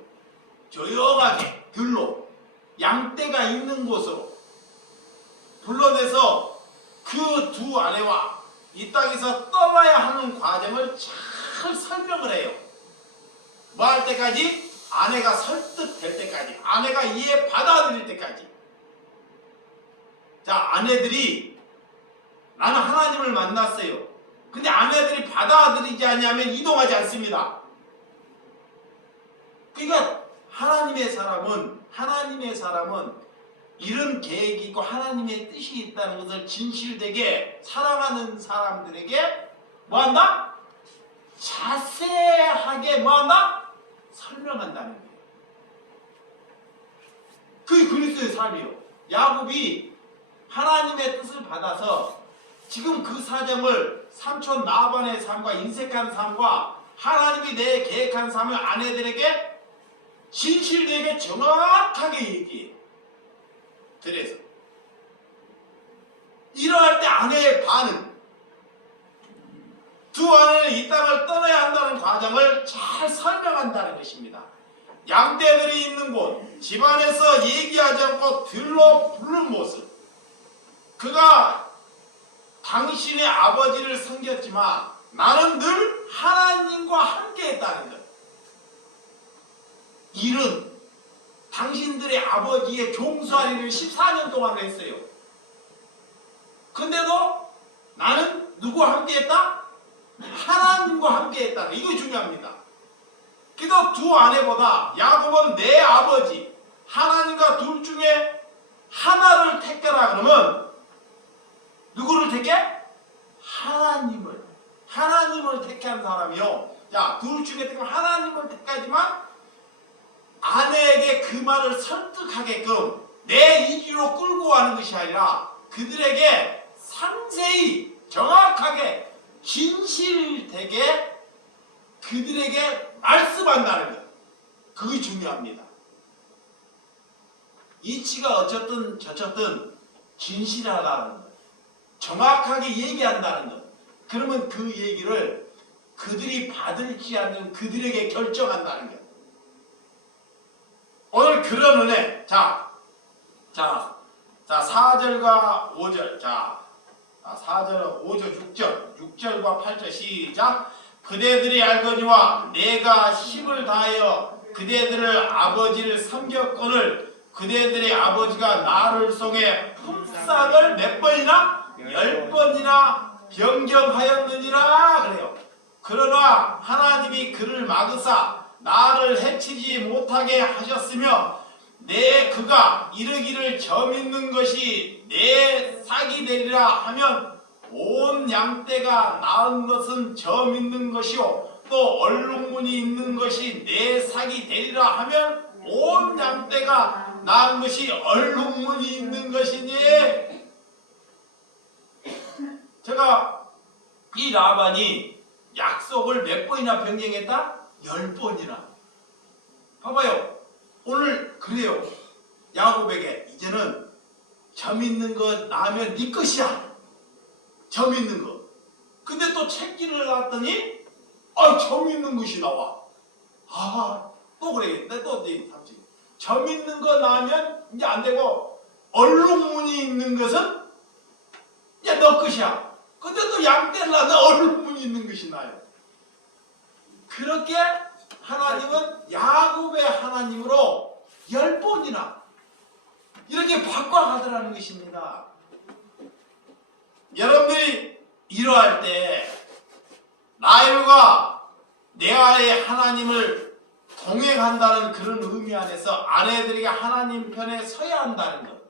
조용하게 들로 양떼가 있는 곳으로 불러내서 그 두 아내와 이 땅에서 떠나야 하는 과정을 잘 설명을 해요. 뭐 할 때까지? 아내가 설득될 때까지, 아내가 이해 받아들일 때까지. 자, 아내들이 나는 하나님을 만났어요. 근데 아내들이 받아들이지 않으면 이동하지 않습니다. 그러니까 하나님의 사람은 이런 계획이 있고 하나님의 뜻이 있다는 것을 진실되게 사랑하는 사람들에게 뭐한다? 자세하게 뭐한다? 설명한다는 거예요. 그게 그리스도의 삶이요. 야곱이 하나님의 뜻을 받아서 지금 그 사정을 삼촌 라반의 삶과 인색한 삶과 하나님이 내 계획한 삶을 아내들에게 진실되게 정확하게 얘기해. 그래서 이러할 때 아내의 반응, 두 아내는 이 땅을 떠나야 한다는 과정을 잘 설명한다는 것입니다. 양떼들이 있는 곳, 집안에서 얘기하지 않고 들러 부르는 모습. 그가 당신의 아버지를 섬겼지만 나는 늘 하나님과 함께 했다는 것. 일은 당신들의 아버지의 종수한 일을 14년 동안 했어요. 근데도 나는 누구와 함께 했다? 하나님과 함께 했다. 이거 중요합니다. 그래도 두 아내보다 야곱은 내 아버지 하나님과 둘 중에 하나를 택하라 그러면 누구를 택해? 하나님을 택한 사람이요. 자, 둘 중에 택하면 하나님을 택하지만 아내에게 그 말을 설득하게끔 내 이기로 끌고 가는 것이 아니라 그들에게 상세히 정확하게 진실되게 그들에게 말씀한다는 것. 그게 중요합니다. 이치가 어쨌든 저쨌든 진실하다는 것. 정확하게 얘기한다는 것. 그러면 그 얘기를 그들이 받을지 않는 그들에게 결정한다는 것. 오늘 그런 은혜. 자 4절과 5절. 자, 4절, 5절, 6절과 8절 시작. 그대들이 알거니와 내가 힘을 다하여 그대들을 아버지를 섬겼거늘 그대들의 아버지가 나를 속에 품삯을 몇 번이나? 10번이나 변경하였느니라 그래요. 그러나 하나님이 그를 막으사 나를 해치지 못하게 하셨으며 그가 이르기를 점 있는 것이 내 삭이 되리라 하면 온 양떼가 낳은 것은 점 있는 것이요 또 얼룩무늬 있는 것이 내 삭이 되리라 하면 온 양떼가 낳은 것이 얼룩무늬 있는 것이니. 제가 이 라반이 약속을 몇 번이나 변경했다? 10번이나. 봐봐요. 오늘 그래요. 야곱에게 이제는 점 있는 거 낳으면 네 것이야. 점 있는 거. 근데 또 책기를 놨더니 점 있는 것이 나와. 또 그래. 또 삼촌. 점 있는 거 낳으면 이제 안 되고 얼룩무늬 있는 것은 이제 너 것이야. 근데 또 양떼를 낳으면 얼룩무늬 있는 것이 나요. 그렇게 하나님은 야곱의 하나님으로 10번이나 이렇게 바꿔가더라는 것입니다. 여러분들이 이러할 때 라헬과 레아의 하나님을 동행한다는 그런 의미 안에서 아내들에게 하나님 편에 서야 한다는 것.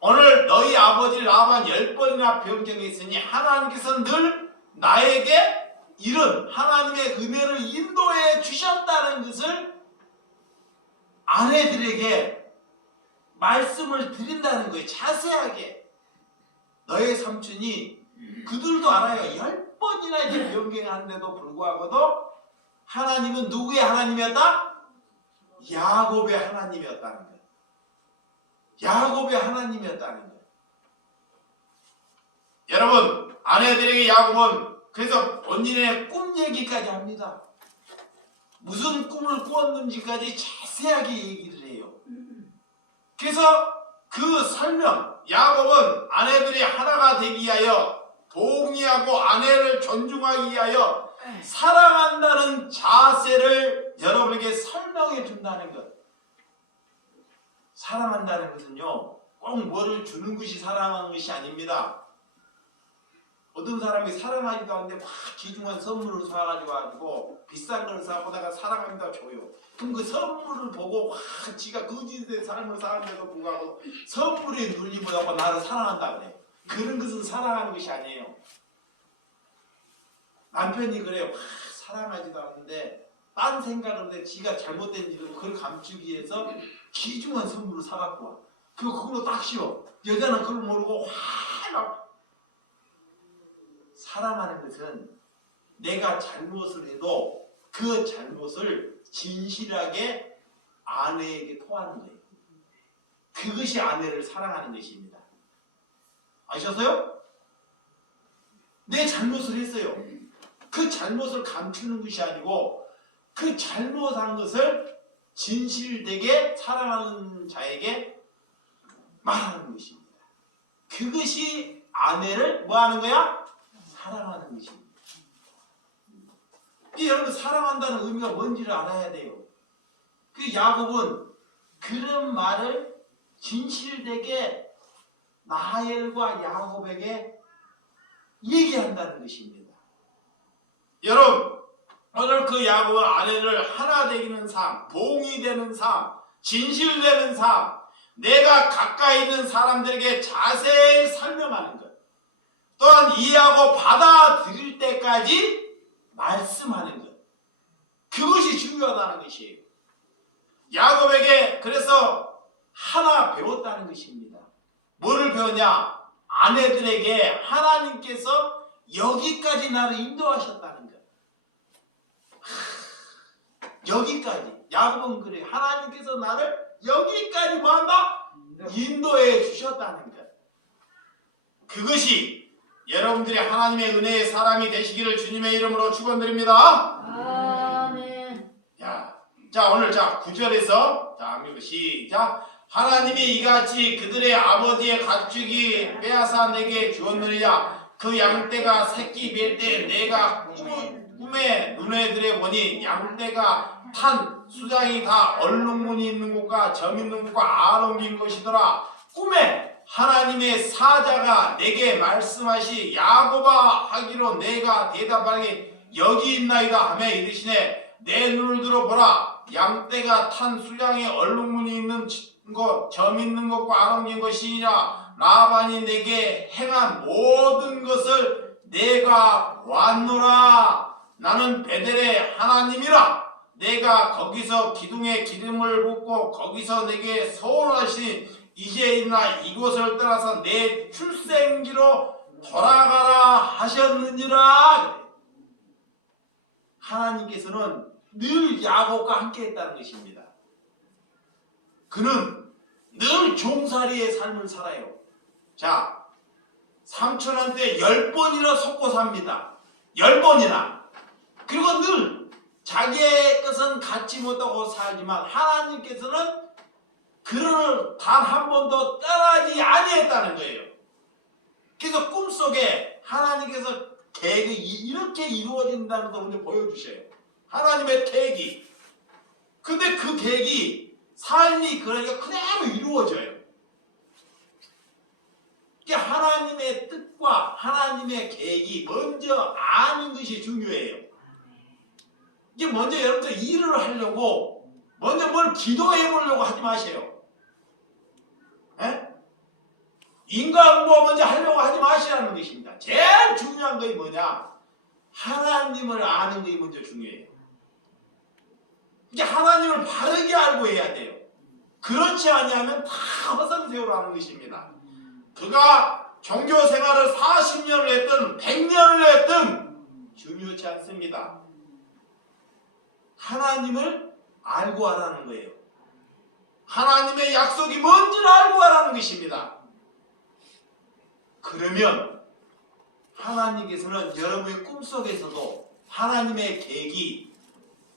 오늘 너희 아버지 라반 10번이나 변경했으니 하나님께서 늘 나에게 이런 하나님의 은혜를 인도해 주셨다는 것을 아내들에게 말씀을 드린다는 거예요. 자세하게. 너의 삼촌이 그들도 알아요. 10번이나 이제 변경하는데도 불구하고도 하나님은 누구의 하나님이었다? 야곱의 하나님이었다는 거예요. 야곱의 하나님이었다는 거예요. 여러분, 아내들에게 야곱은 그래서 본인의 꿈 얘기까지 합니다. 무슨 꿈을 꾸었는지까지 자세하게 얘기를 해요. 그래서 그 설명, 야곱은 아내들이 하나가 되기 위하여 동의하고 아내를 존중하기 위하여 사랑한다는 자세를 여러분에게 설명해 준다는 것. 사랑한다는 것은요, 꼭 뭐를 주는 것이 사랑하는 것이 아닙니다. 어떤 사람이 사랑하지도 않는데 막 귀중한 선물을 사가지고 비싼 걸 사보다가 사랑합니다 줘요. 그럼 그 선물을 보고 와 지가 거짓의 삶을 사는데도 불구하고 선물에 눌림을 하고 나를 사랑한다 그래. 그런 것은 사랑하는 것이 아니에요. 남편이 그래요. 막 사랑하지도 않는데 딴 생각을 해 지가 잘못된 일을 그걸 감추기 위해서 귀중한 선물을 사갖고 와. 그걸로 딱 씌워. 여자는 그걸 모르고 화막. 사랑하는 것은 내가 잘못을 해도 그 잘못을 진실하게 아내에게 토하는 거예요. 그것이 아내를 사랑하는 것입니다. 아셨어요? 내 잘못을 했어요. 그 잘못을 감추는 것이 아니고 그 잘못한 것을 진실되게 사랑하는 자에게 말하는 것입니다. 그것이 아내를 뭐 하는 거야? 사랑하는 것입니다. 여러분 사랑한다는 의미가 뭔지를 알아야 돼요. 그 야곱은 그런 말을 진실되게 라헬과 야곱에게 얘기한다는 것입니다. 여러분 오늘 그 야곱은 아내를 하나 되는 삶, 봉이 되는 삶, 진실되는 삶, 내가 가까이 있는 사람들에게 자세히 설명하는 것, 또한 이해하고 받아들일 때까지 말씀하는 것, 그것이 중요하다는 것이에요. 야곱에게 그래서 하나 배웠다는 것입니다. 뭐를 배웠냐? 아내들에게 하나님께서 여기까지 나를 인도하셨다는 것. 여기까지. 야곱은 그래. 하나님께서 나를 여기까지 뭐한다? 인도해 주셨다는 것. 그것이 여러분들이 하나님의 은혜의 사람이 되시기를 주님의 이름으로 축원드립니다. 아멘. 자 오늘 9절에서 시작. 하나님이 이같이 그들의 아버지의 가축이 빼앗아 내게 주었느냐. 그 양떼가 새끼 뵐 때 내가 꿈에 눈에 들여 보니 양떼가 탄 수장이 다 얼룩무늬 있는 곳과 점 있는 곳과 아롱인 것이더라. 꿈에 하나님의 사자가 내게 말씀하시 야곱아 하기로 내가 대답하니 여기 있나이다 하며 이르시네 내 눈을 들어보라. 양떼가 탄 수장에 얼룩무늬 있는 것, 점 있는 것과 아롱인 것이니라. 라반이 내게 행한 모든 것을 내가 왔노라. 나는 베델의 하나님이라. 내가 거기서 기둥에 기름을 붓고 거기서 내게 서원하시니 이제 일어나 이곳을 떠나서 내 출생지로 돌아가라 하셨느니라. 하나님께서는 늘 야곱과 함께 했다는 것입니다. 그는 늘 종살이의 삶을 살아요. 자, 삼촌한테 10번이나 속고 삽니다. 10번이나. 그리고 늘 자기의 것은 갖지 못하고 살지만 하나님께서는 그를 단 한 번도 떠나지 아니했다는 거예요. 그래서 꿈속에 하나님께서 계획이 이렇게 이루어진다는 걸 먼저 보여주셔요. 하나님의 계획이. 근데 그 계획이 삶이 그러니까 그대로 이루어져요. 하나님의 뜻과 하나님의 계획이 먼저 아는 것이 중요해요. 이게 먼저 여러분들 일을 하려고 먼저 뭘 기도해 보려고 하지 마세요. 에? 인과응보 먼저 하려고 하지 마시라는 것입니다. 제일 중요한 것이 뭐냐? 하나님을 아는 것이 먼저 중요해요. 이제 하나님을 바르게 알고 해야 돼요. 그렇지 아니하면 다 허상세우로 하는 것입니다. 그가 종교 생활을 40년을 했든 100년을 했든 중요치 않습니다. 하나님을 알고 하라는 거예요. 하나님의 약속이 뭔지를 알고 하라는 것입니다. 그러면 하나님께서는 여러분의 꿈속에서도 하나님의 계획이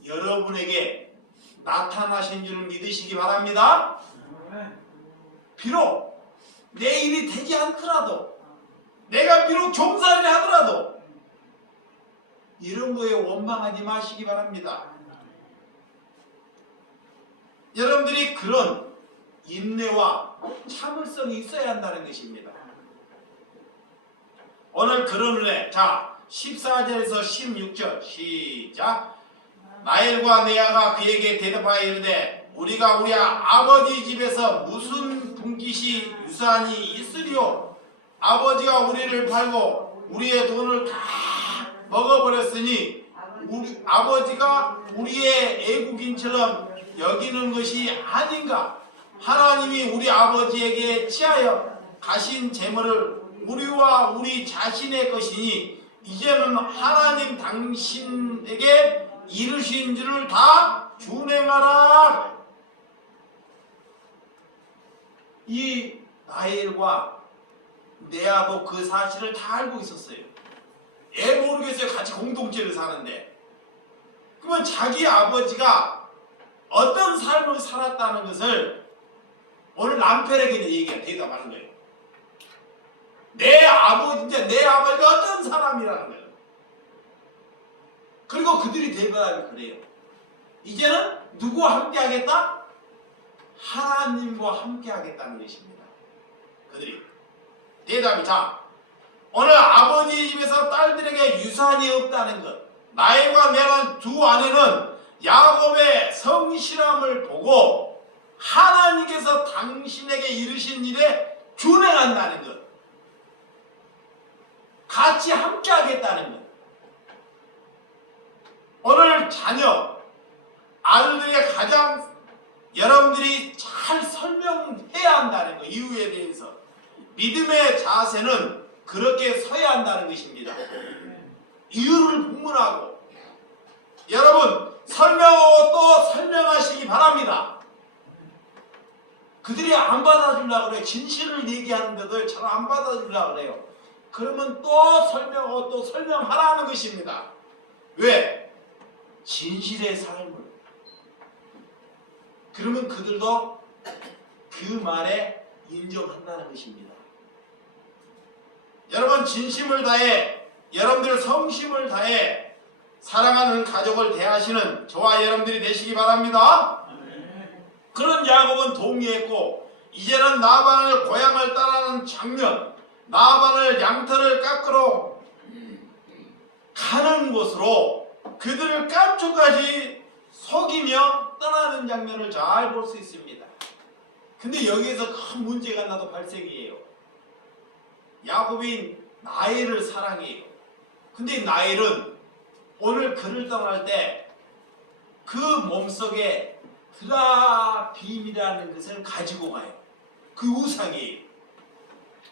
여러분에게 나타나신 줄 믿으시기 바랍니다. 비록 내 일이 되지 않더라도 내가 비록 종살이를 하더라도 이런 거에 원망하지 마시기 바랍니다. 여러분들이 그런 인내와 참을성이 있어야 한다는 것입니다. 오늘 그런 은혜, 자 14절에서 16절 시작. 라헬과 레아가 그에게 대답하여 이르되 우리가 우리 아버지 집에서 무슨 분깃이 유산이 있으리요? 아버지가 우리를 팔고 우리의 돈을 다 먹어버렸으니 우리 아버지가 우리의 애국인처럼 여기는 것이 아닌가. 하나님이 우리 아버지에게 취하여 가신 재물을 우리와 우리 자신의 것이니 이제는 하나님 당신에게 이르신 줄을 다 준행하라. 이 나엘과 레아도 그 사실을 다 알고 있었어요. 애 모르겠어요. 같이 공동체를 사는데. 그러면 자기 아버지가 어떤 삶을 살았다는 것을 오늘 남편에게 대답하는 거예요. 내 아버지가 어떤 사람이라는 거예요. 그리고 그들이 대답하면 그래요. 이제는 누구와 함께 하겠다? 하나님과 함께 하겠다는 것입니다. 그들이 대답이 자, 오늘 아버지 집에서 딸들에게 유산이 없다는 것, 나엘과 내는 두 아내는 야곱의 성실함을 보고 하나님께서 당신에게 이르신 일에 준행한다는 것, 같이 함께 하겠다는 것. 오늘 자녀, 아들들에게 가장 여러분들이 잘 설명해야 한다는 것, 이유에 대해서. 믿음의 자세는 그렇게 서야 한다는 것입니다. 이유를 분문하고 여러분 설명하고 또 설명하시기 바랍니다. 그들이 안 받아주려고 그래요. 진실을 얘기하는 것을 잘 안 받아주려고 그래요. 그러면 또 설명하고 또 설명하라는 것입니다. 왜? 진실의 삶을. 그러면 그들도 그 말에 인정한다는 것입니다. 여러분 진심을 다해 여러분들 성심을 다해 사랑하는 가족을 대하시는 저와 여러분들이 되시기 바랍니다. 그런 야곱은 동의했고 이제는 나반을 고향을 따라하는 장면, 나반을 양털을 깎으러 가는 곳으로 그들을 깜짝까지 속이며 떠나는 장면을 잘 볼 수 있습니다. 근데 여기에서 큰 문제가 하나도 발생이에요. 야곱이 나엘을 사랑해요. 근데 나엘은 오늘 그를 떠날 때 그 몸속에 드라빔이라는 것을 가지고 가요. 그 우상이에요.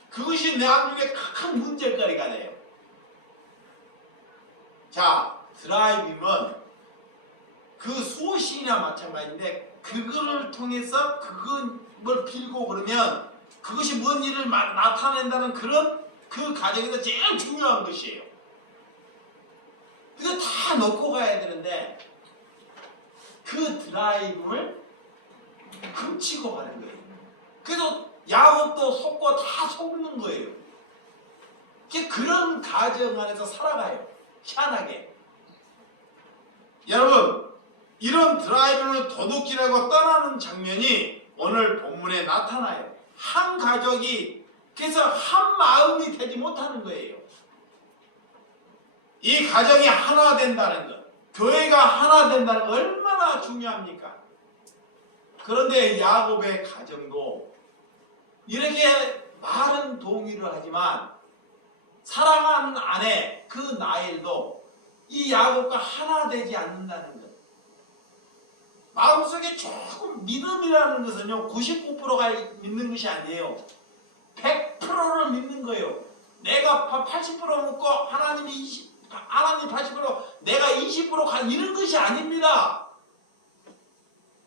그것이 나중에 큰 문제거리가 돼요. 자, 드라빔은 그 수호신이나 마찬가지인데 그거를 통해서 그걸 빌고 그러면 그것이 뭔 일을 나타낸다는 그런 그 가정에서 제일 중요한 것이에요. 이거 다 넣고 가야 되는데 그 드라이브를 훔치고 가는 거예요. 그래서 야곱도 속고 다 속는 거예요. 그런 가정 안에서 살아가요. 희한하게. 여러분 이런 드라이브를 도둑질하고 떠나는 장면이 오늘 본문에 나타나요. 한 가족이 그래서 한 마음이 되지 못하는 거예요. 이 가정이 하나 된다는 것, 교회가 하나 된다는 것 얼마나 중요합니까? 그런데 야곱의 가정도 이렇게 말은 동의를 하지만 사랑하는 아내 그 나엘도 이 야곱과 하나 되지 않는다는 것. 마음속에 조금 믿음이라는 것은요 99%가 믿는 것이 아니에요. 100%를 믿는 거예요. 내가 80% 믿고 하나님 80%, 내가 20% 이런 것이 아닙니다.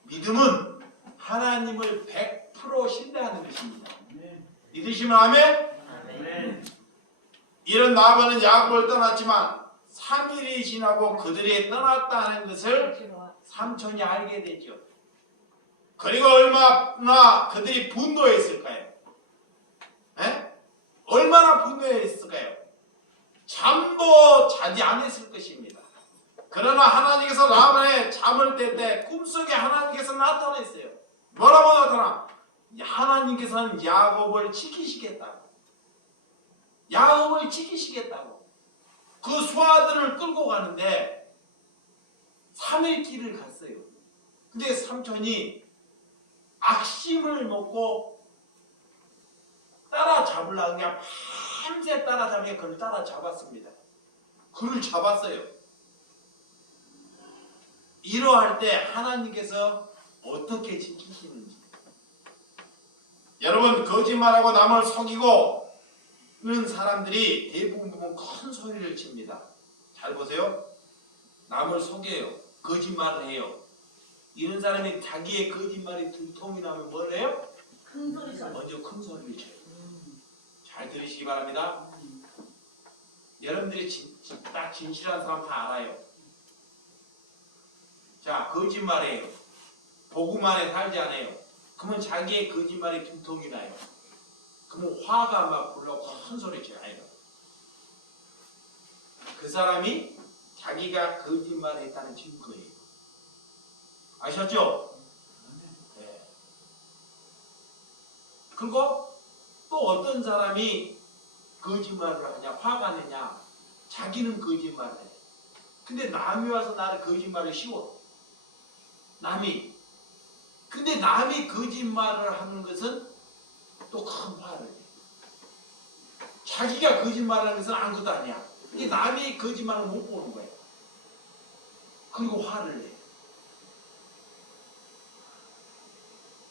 믿음은 하나님을 100% 신뢰하는 것입니다. 믿으시면 아멘? 이런 나반은 야곱을 떠났지만 3일이 지나고 그들이 떠났다는 것을 삼촌이 알게 되죠. 그리고 얼마나 그들이 분노했을까요? 얼마나 분노했을까요? 잠도 자지 않았을 것입니다. 그러나 하나님께서 라반의 잠을 뗄 때 꿈속에 하나님께서 나타났어요. 뭐라고 나타나? 하나님께서는 야곱을 지키시겠다고. 야곱을 지키시겠다고. 그 수아들을 끌고 가는데 3일 길을 갔어요. 근데 삼촌이 악심을 먹고 따라잡으려고 그냥 밤새 따라잡으니까 그걸 따라잡았습니다. 그를 잡았어요. 이러할 때 하나님께서 어떻게 지키시는지. 여러분, 거짓말하고 남을 속이고 이런 사람들이 대부분 보면 큰 소리를 칩니다. 잘 보세요. 남을 속여요. 거짓말을 해요. 이런 사람이 자기의 거짓말이 들통이 나면 뭘 해요? 큰 소리 쳐. 먼저 큰 소리를 쳐요. 잘 들으시기 바랍니다. 여러분들이 딱 진실한 사람 다 알아요. 자, 거짓말해요. 복음만에 살지 않아요. 그러면 자기의 거짓말이 들통이 나요. 그러면 화가 막 불러고 큰 소리 쳐요. 그 사람이 자기가 거짓말했다는 증거예요. 아셨죠? 네. 그리고 또 어떤 사람이 거짓말을 하냐, 화가 내냐, 자기는 거짓말을 해. 근데 남이 와서 나를 거짓말을 씌워. 근데 남이 거짓말을 하는 것은 또 큰 화를 내. 자기가 거짓말하는 것은 아무것도 아니야. 근데 남이 거짓말을 못 보는 거야. 그리고 화를 내.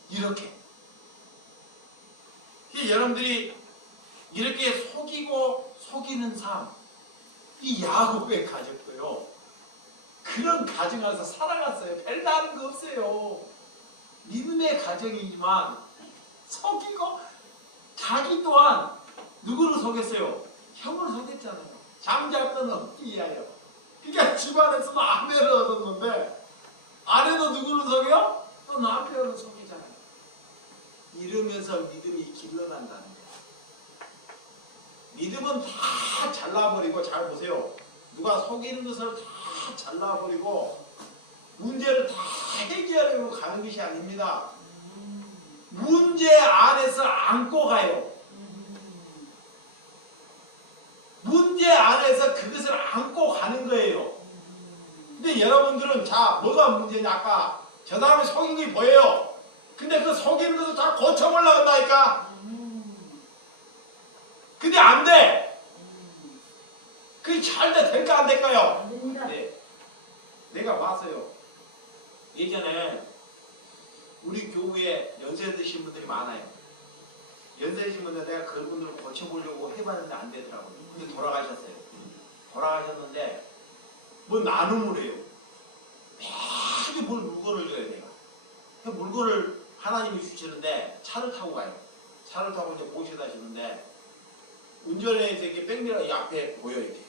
이렇게. 여러분들이 이렇게 속이고 속이는 삶, 이 야곱의 가정도요. 그런 가정 안에서 살아갔어요. 별 다른 거 없어요. 믿음의 가정이지만 속이고 자기 또한 누구를 속였어요? 형을 속였잖아요. 잠자던 엎기야요. 그러니까 집안에서도 아내를 얻었는데 아내도 누구를 속여? 또 남편을 속이잖아요. 이러면서 믿음이 길러난다는 거예요. 믿음은 다 잘라버리고, 잘 보세요. 누가 속이는 것을 다 잘라버리고 문제를 다 해결하려고 가는 것이 아닙니다. 문제 안에서 안고 가요. 문제 안에서 그것을 안고 가는 거예요. 근데 여러분들은 자, 뭐가 문제냐? 아까 저 사람이 속인 게 보여요. 근데 그 속이는 것을 다 고쳐보려고 한다니까. 근데 안 돼. 그게 잘 될까 안 될까요? 네. 내가 봤어요. 예전에 우리 교회에 연세 드신 분들이 많아요. 연세 드신 분들 내가 그분들을 고쳐보려고 해봤는데 안 되더라고요. 근데 돌아가셨어요. 돌아가셨는데 뭐 나눔을 해요. 매주 뭘 물건을 줘요 내가. 그 물건을 하나님이 주시는데 차를 타고 가요. 차를 타고 이제 모셔다 주는데 운전해서 이렇게 백미러 앞에 보여 이렇게.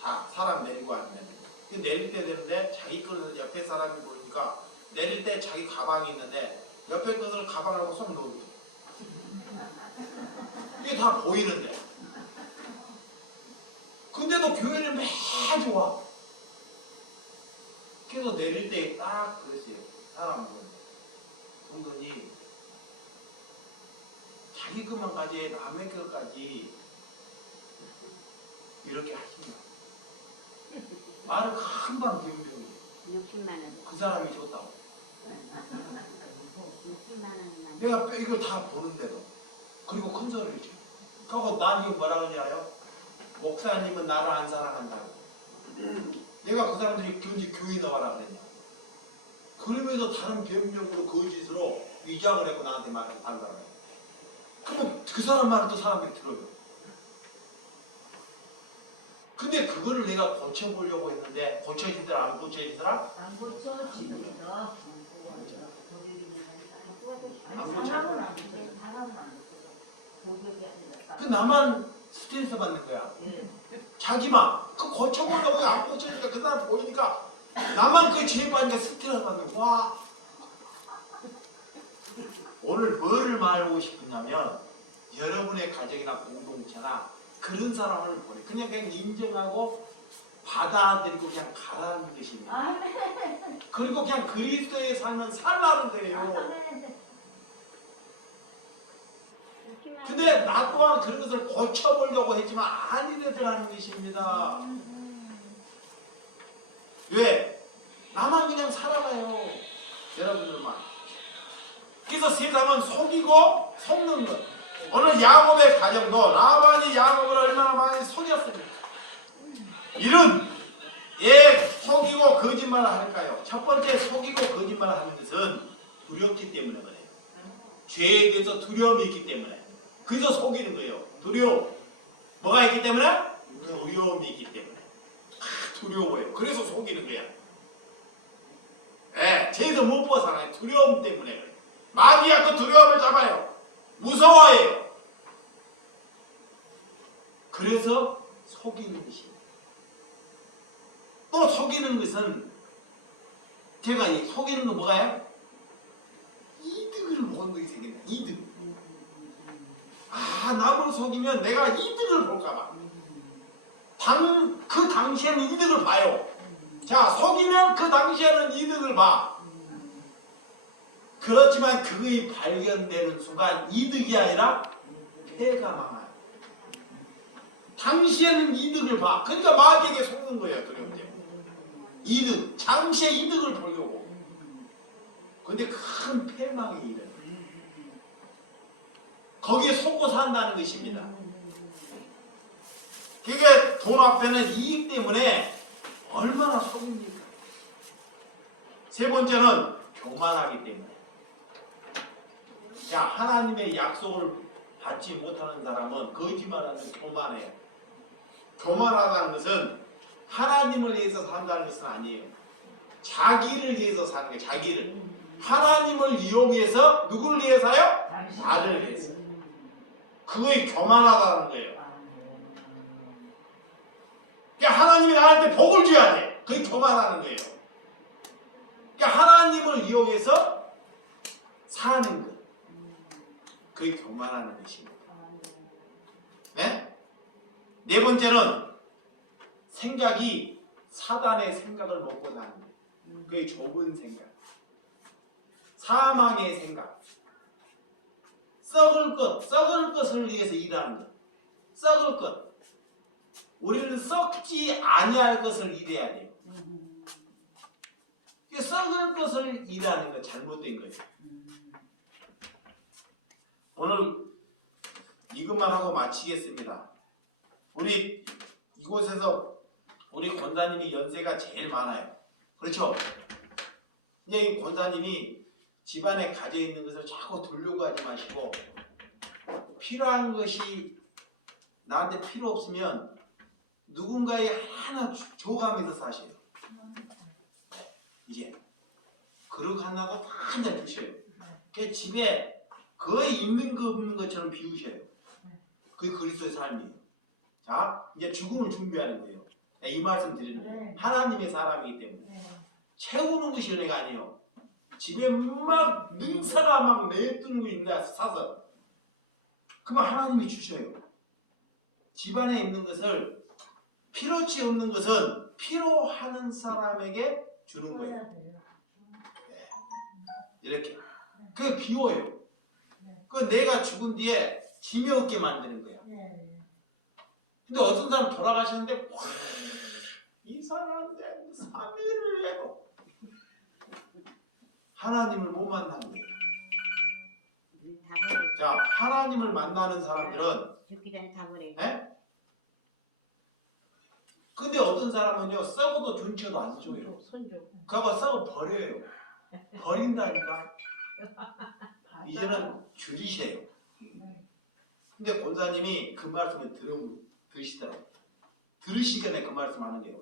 다 사람 내리고 하면 내릴 때 되는데 자기 거는 옆에 사람이 보니까 내릴 때 자기 가방이 있는데 옆에 것을 가방하고 쏙 넣어요. 이게 다 보이는데. 근데도 교회는 매주 와. 그래서 내릴 때 딱 그랬어요. 사람 보더니 자기 것만 가지 남의 것까지 이렇게 하시냐. 말을 금방 배우려고. 60만 원. 그 사람이 줬다고. 60만 원만. 내가 이걸 다 보는데도. 그리고 큰 소리를 쳐. 그리고 난 이거 뭐라 그러지 알아요? 목사님은 나를 안 사랑한다고. 내가 그 사람들이 교회 나와라 그랬냐. 그러면서 다른 변명으로 거짓으로 위장을 했고 나한테 말을 달라고 해. 그러면 그 사람 말을 또 사람들이 들어요. 근데 그거를 내가 고쳐보려고 했는데 고쳐지더라 안 고쳐지더라? 안 고쳐지더라. 안 사람은 안 고쳐. 사람은 안 고쳐. 그 나만 스트레스 받는 거야. 자기만 그 고쳐보려고 안 고쳐지니까 그 사람 보이니까 나만 그 죄에 빠지니까 스트레스 받는 거야. 와. 오늘 뭐를 말하고 싶으냐면 여러분의 가정이나 공동체나 그런 사람을 보내 그냥 인정하고 받아들이고 그냥 가라는 것입니다. 그리고 그냥 그리스도의 삶은 살라는 거예요. 근데 나 또한 그런 것을 고쳐보려고 했지만 아니되더라는 것입니다. 왜? 나만 그냥 살아가요. 여러분들만. 그래서 세상은 속이고 속는 것. 오늘 야곱의 가정도 라반이 야곱을 얼마나 많이 속였습니까? 이런 왜 속이고 거짓말을 할까요? 첫 번째 속이고 거짓말을 하는 것은 두렵기 때문에 그래요. 죄에 대해서 두려움이 있기 때문에. 그래서 속이는 거예요. 두려움. 뭐가 있기 때문에? 두려움이 있기 때문에. 두려워요. 그래서 속이는 거야. 예, 죄에서 못 벗어나요. 두려움 때문에 그래요. 마귀가 그 두려움을 잡아요. 무서워해요. 그래서 속이는 것이에요. 또 속이는 것은 제가 속이는 거 뭐가요? 이득을 보는 것이 생긴다. 이득. 아, 남을 속이면 내가 이득을 볼까봐. 그 당시에는 이득을 봐요. 자, 속이면 그 당시에는 이득을 봐. 그렇지만 그것이 발견되는 순간 이득이 아니라 폐가 망해요. 당시에는 이득을 봐. 그러니까 마귀에게 속는 거예요. 두려움 때문에. 이득, 잠시의 이득을 보려고. 근데 큰 패망이 일어나요. 거기에 속고 산다는 것입니다. 그게 돈 앞에는 이익 때문에 얼마나 속입니까? 세 번째는 교만하기 때문에. 자, 하나님의 약속을 받지 못하는 사람은 거짓말하는 교만해요. 교만하다는 것은 하나님을 위해서 산다는 것은 아니에요. 자기를 위해서 사는 거예요. 자기를. 하나님을 이용해서 누구를 위해서요? 나를 위해서. 그거에 교만하다는 거예요. 그러니까 하나님이 나한테 복을 줘야 돼. 그게 교만하는 거예요. 그러니까 하나님을 이용해서 사는 것. 그게 교만하는 것입니다. 네? 네 번째는 생각이 사단의 생각을 먹고 사는 거예요. 그게 좁은 생각. 사망의 생각. 썩을 것을 위해서 일하는 것. 썩을 것. 우리는 썩지 아니할 것을 일해야 돼요. 썩을 것을 일하는 것 잘못된 거예요. 오늘 이것만 하고 마치겠습니다. 우리 이곳에서 우리 권사님이 연세가 제일 많아요. 그렇죠? 이제 이 권사님이 집안에 가져 있는 것을 자꾸 두려고 하지 마시고 필요한 것이 나한테 필요 없으면 누군가에 하나 줘가면서 사셔요. 이제 그릇 하나도 다 한 잔 주셔요. 그 집에 거의 있는 거 없는 것처럼 비우셔요. 그게 그리스도의 삶이에요. 자, 이제 죽음을 준비하는 거예요. 이 말씀 드리는 거예요. 하나님의 사람이기 때문에 채우는 것이 은혜가 아니에요. 집에 막 능사가 막 내뜨는 거 있나 사서 그러면 하나님이 주셔요. 집안에 있는 것을 필요치 없는 것은 필요하는 사람에게 주는 거예요. 네. 이렇게 그게 비워요. 그 내가 죽은 뒤에 짐이 없게 만드는 거야. 근데 어떤 사람 돌아가시는데 이 사람한테 3일을 해도 하나님을 못 만난 거예요. 자, 하나님을 만나는 사람들은 죽기 전에 다 버려. 예? 근데 어떤 사람은요 썩어도 준쳐도 안 줘요. 그거 썩어 버려요. 버린다니까. 이제는 줄이세요. 근데 권사님이 그 말씀을 들으시더라고요. 들으시니까 내가 그 말씀 하는 거예요.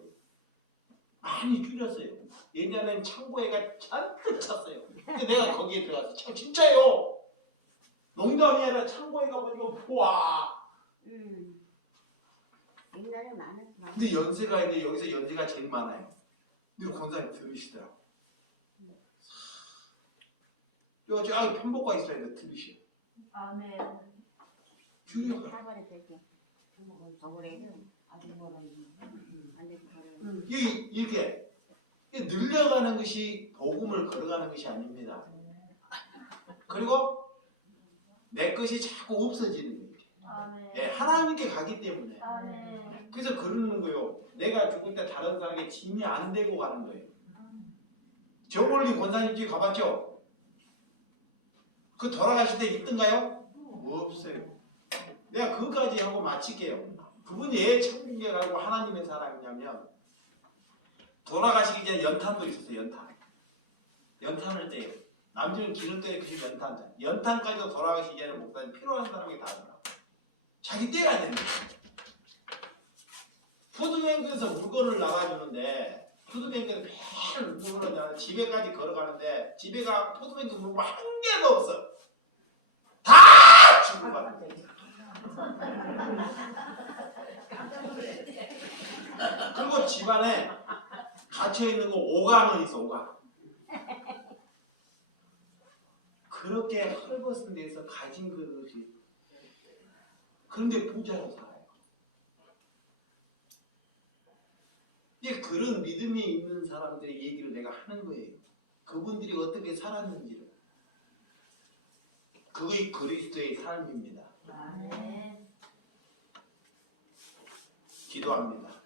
많이 줄였어요. 예전에는 창고에가 잔뜩 찼어요. 근데 내가 거기에 들어가서 참 진짜요. 농담이 아니라 창고에 가보니까 와. 옛날에 많았어. 근데 연세가 있는데 여기서 연세가 제일 많아요. 근데 권사님 들으시더라고. 그래가지고 편복과 있어야 들으셔. 아멘. 줄여요. 다 버려 될게. 더 버려요. 아직 버려. 완전 버려. 이렇게 늘려가는 것이 복음을 걸어가는 것이 아닙니다. 그리고 내 것이 자꾸 없어지는 거예요. 아멘. 예, 하나님께 가기 때문에. 아멘. 그래서 그러는 거예요. 내가 죽을 때 다른 사람에게 짐이 안 되고 가는 거예요. 저 멀리 권사님 집에 가봤죠? 그 돌아가실 때 있던가요? 없어요. 내가 그것까지 하고 마칠게요. 그분이 왜 천국에 가고 하나님의 사랑이냐면 돌아가시기 전에 연탄도 있었어요. 연탄을 떼요. 남들은 기름 때에 그 연탄까지도 돌아가시기 전에 목사님 필요한 사람이 다 하더라고. 자기 떼야 되는 거예요. 푸드뱅크에서 물건을 나가주는데 푸드뱅크에서 매일 물건을 나가 집에까지 걸어가는데 집에가 푸드뱅크 물건 한 개도 없어. 다 주고 가는 거예요. 그리고 집안에 갇혀있는 거 5강은 있어. 5강. 그렇게 헐벗은 데서 가진 그릇이 그런데 부자로 살아요. 이제 그런 믿음이 있는 사람들의 얘기를 내가 하는 거예요. 그분들이 어떻게 살았는지를. 그게 그리스도의 삶입니다. 네. 기도합니다.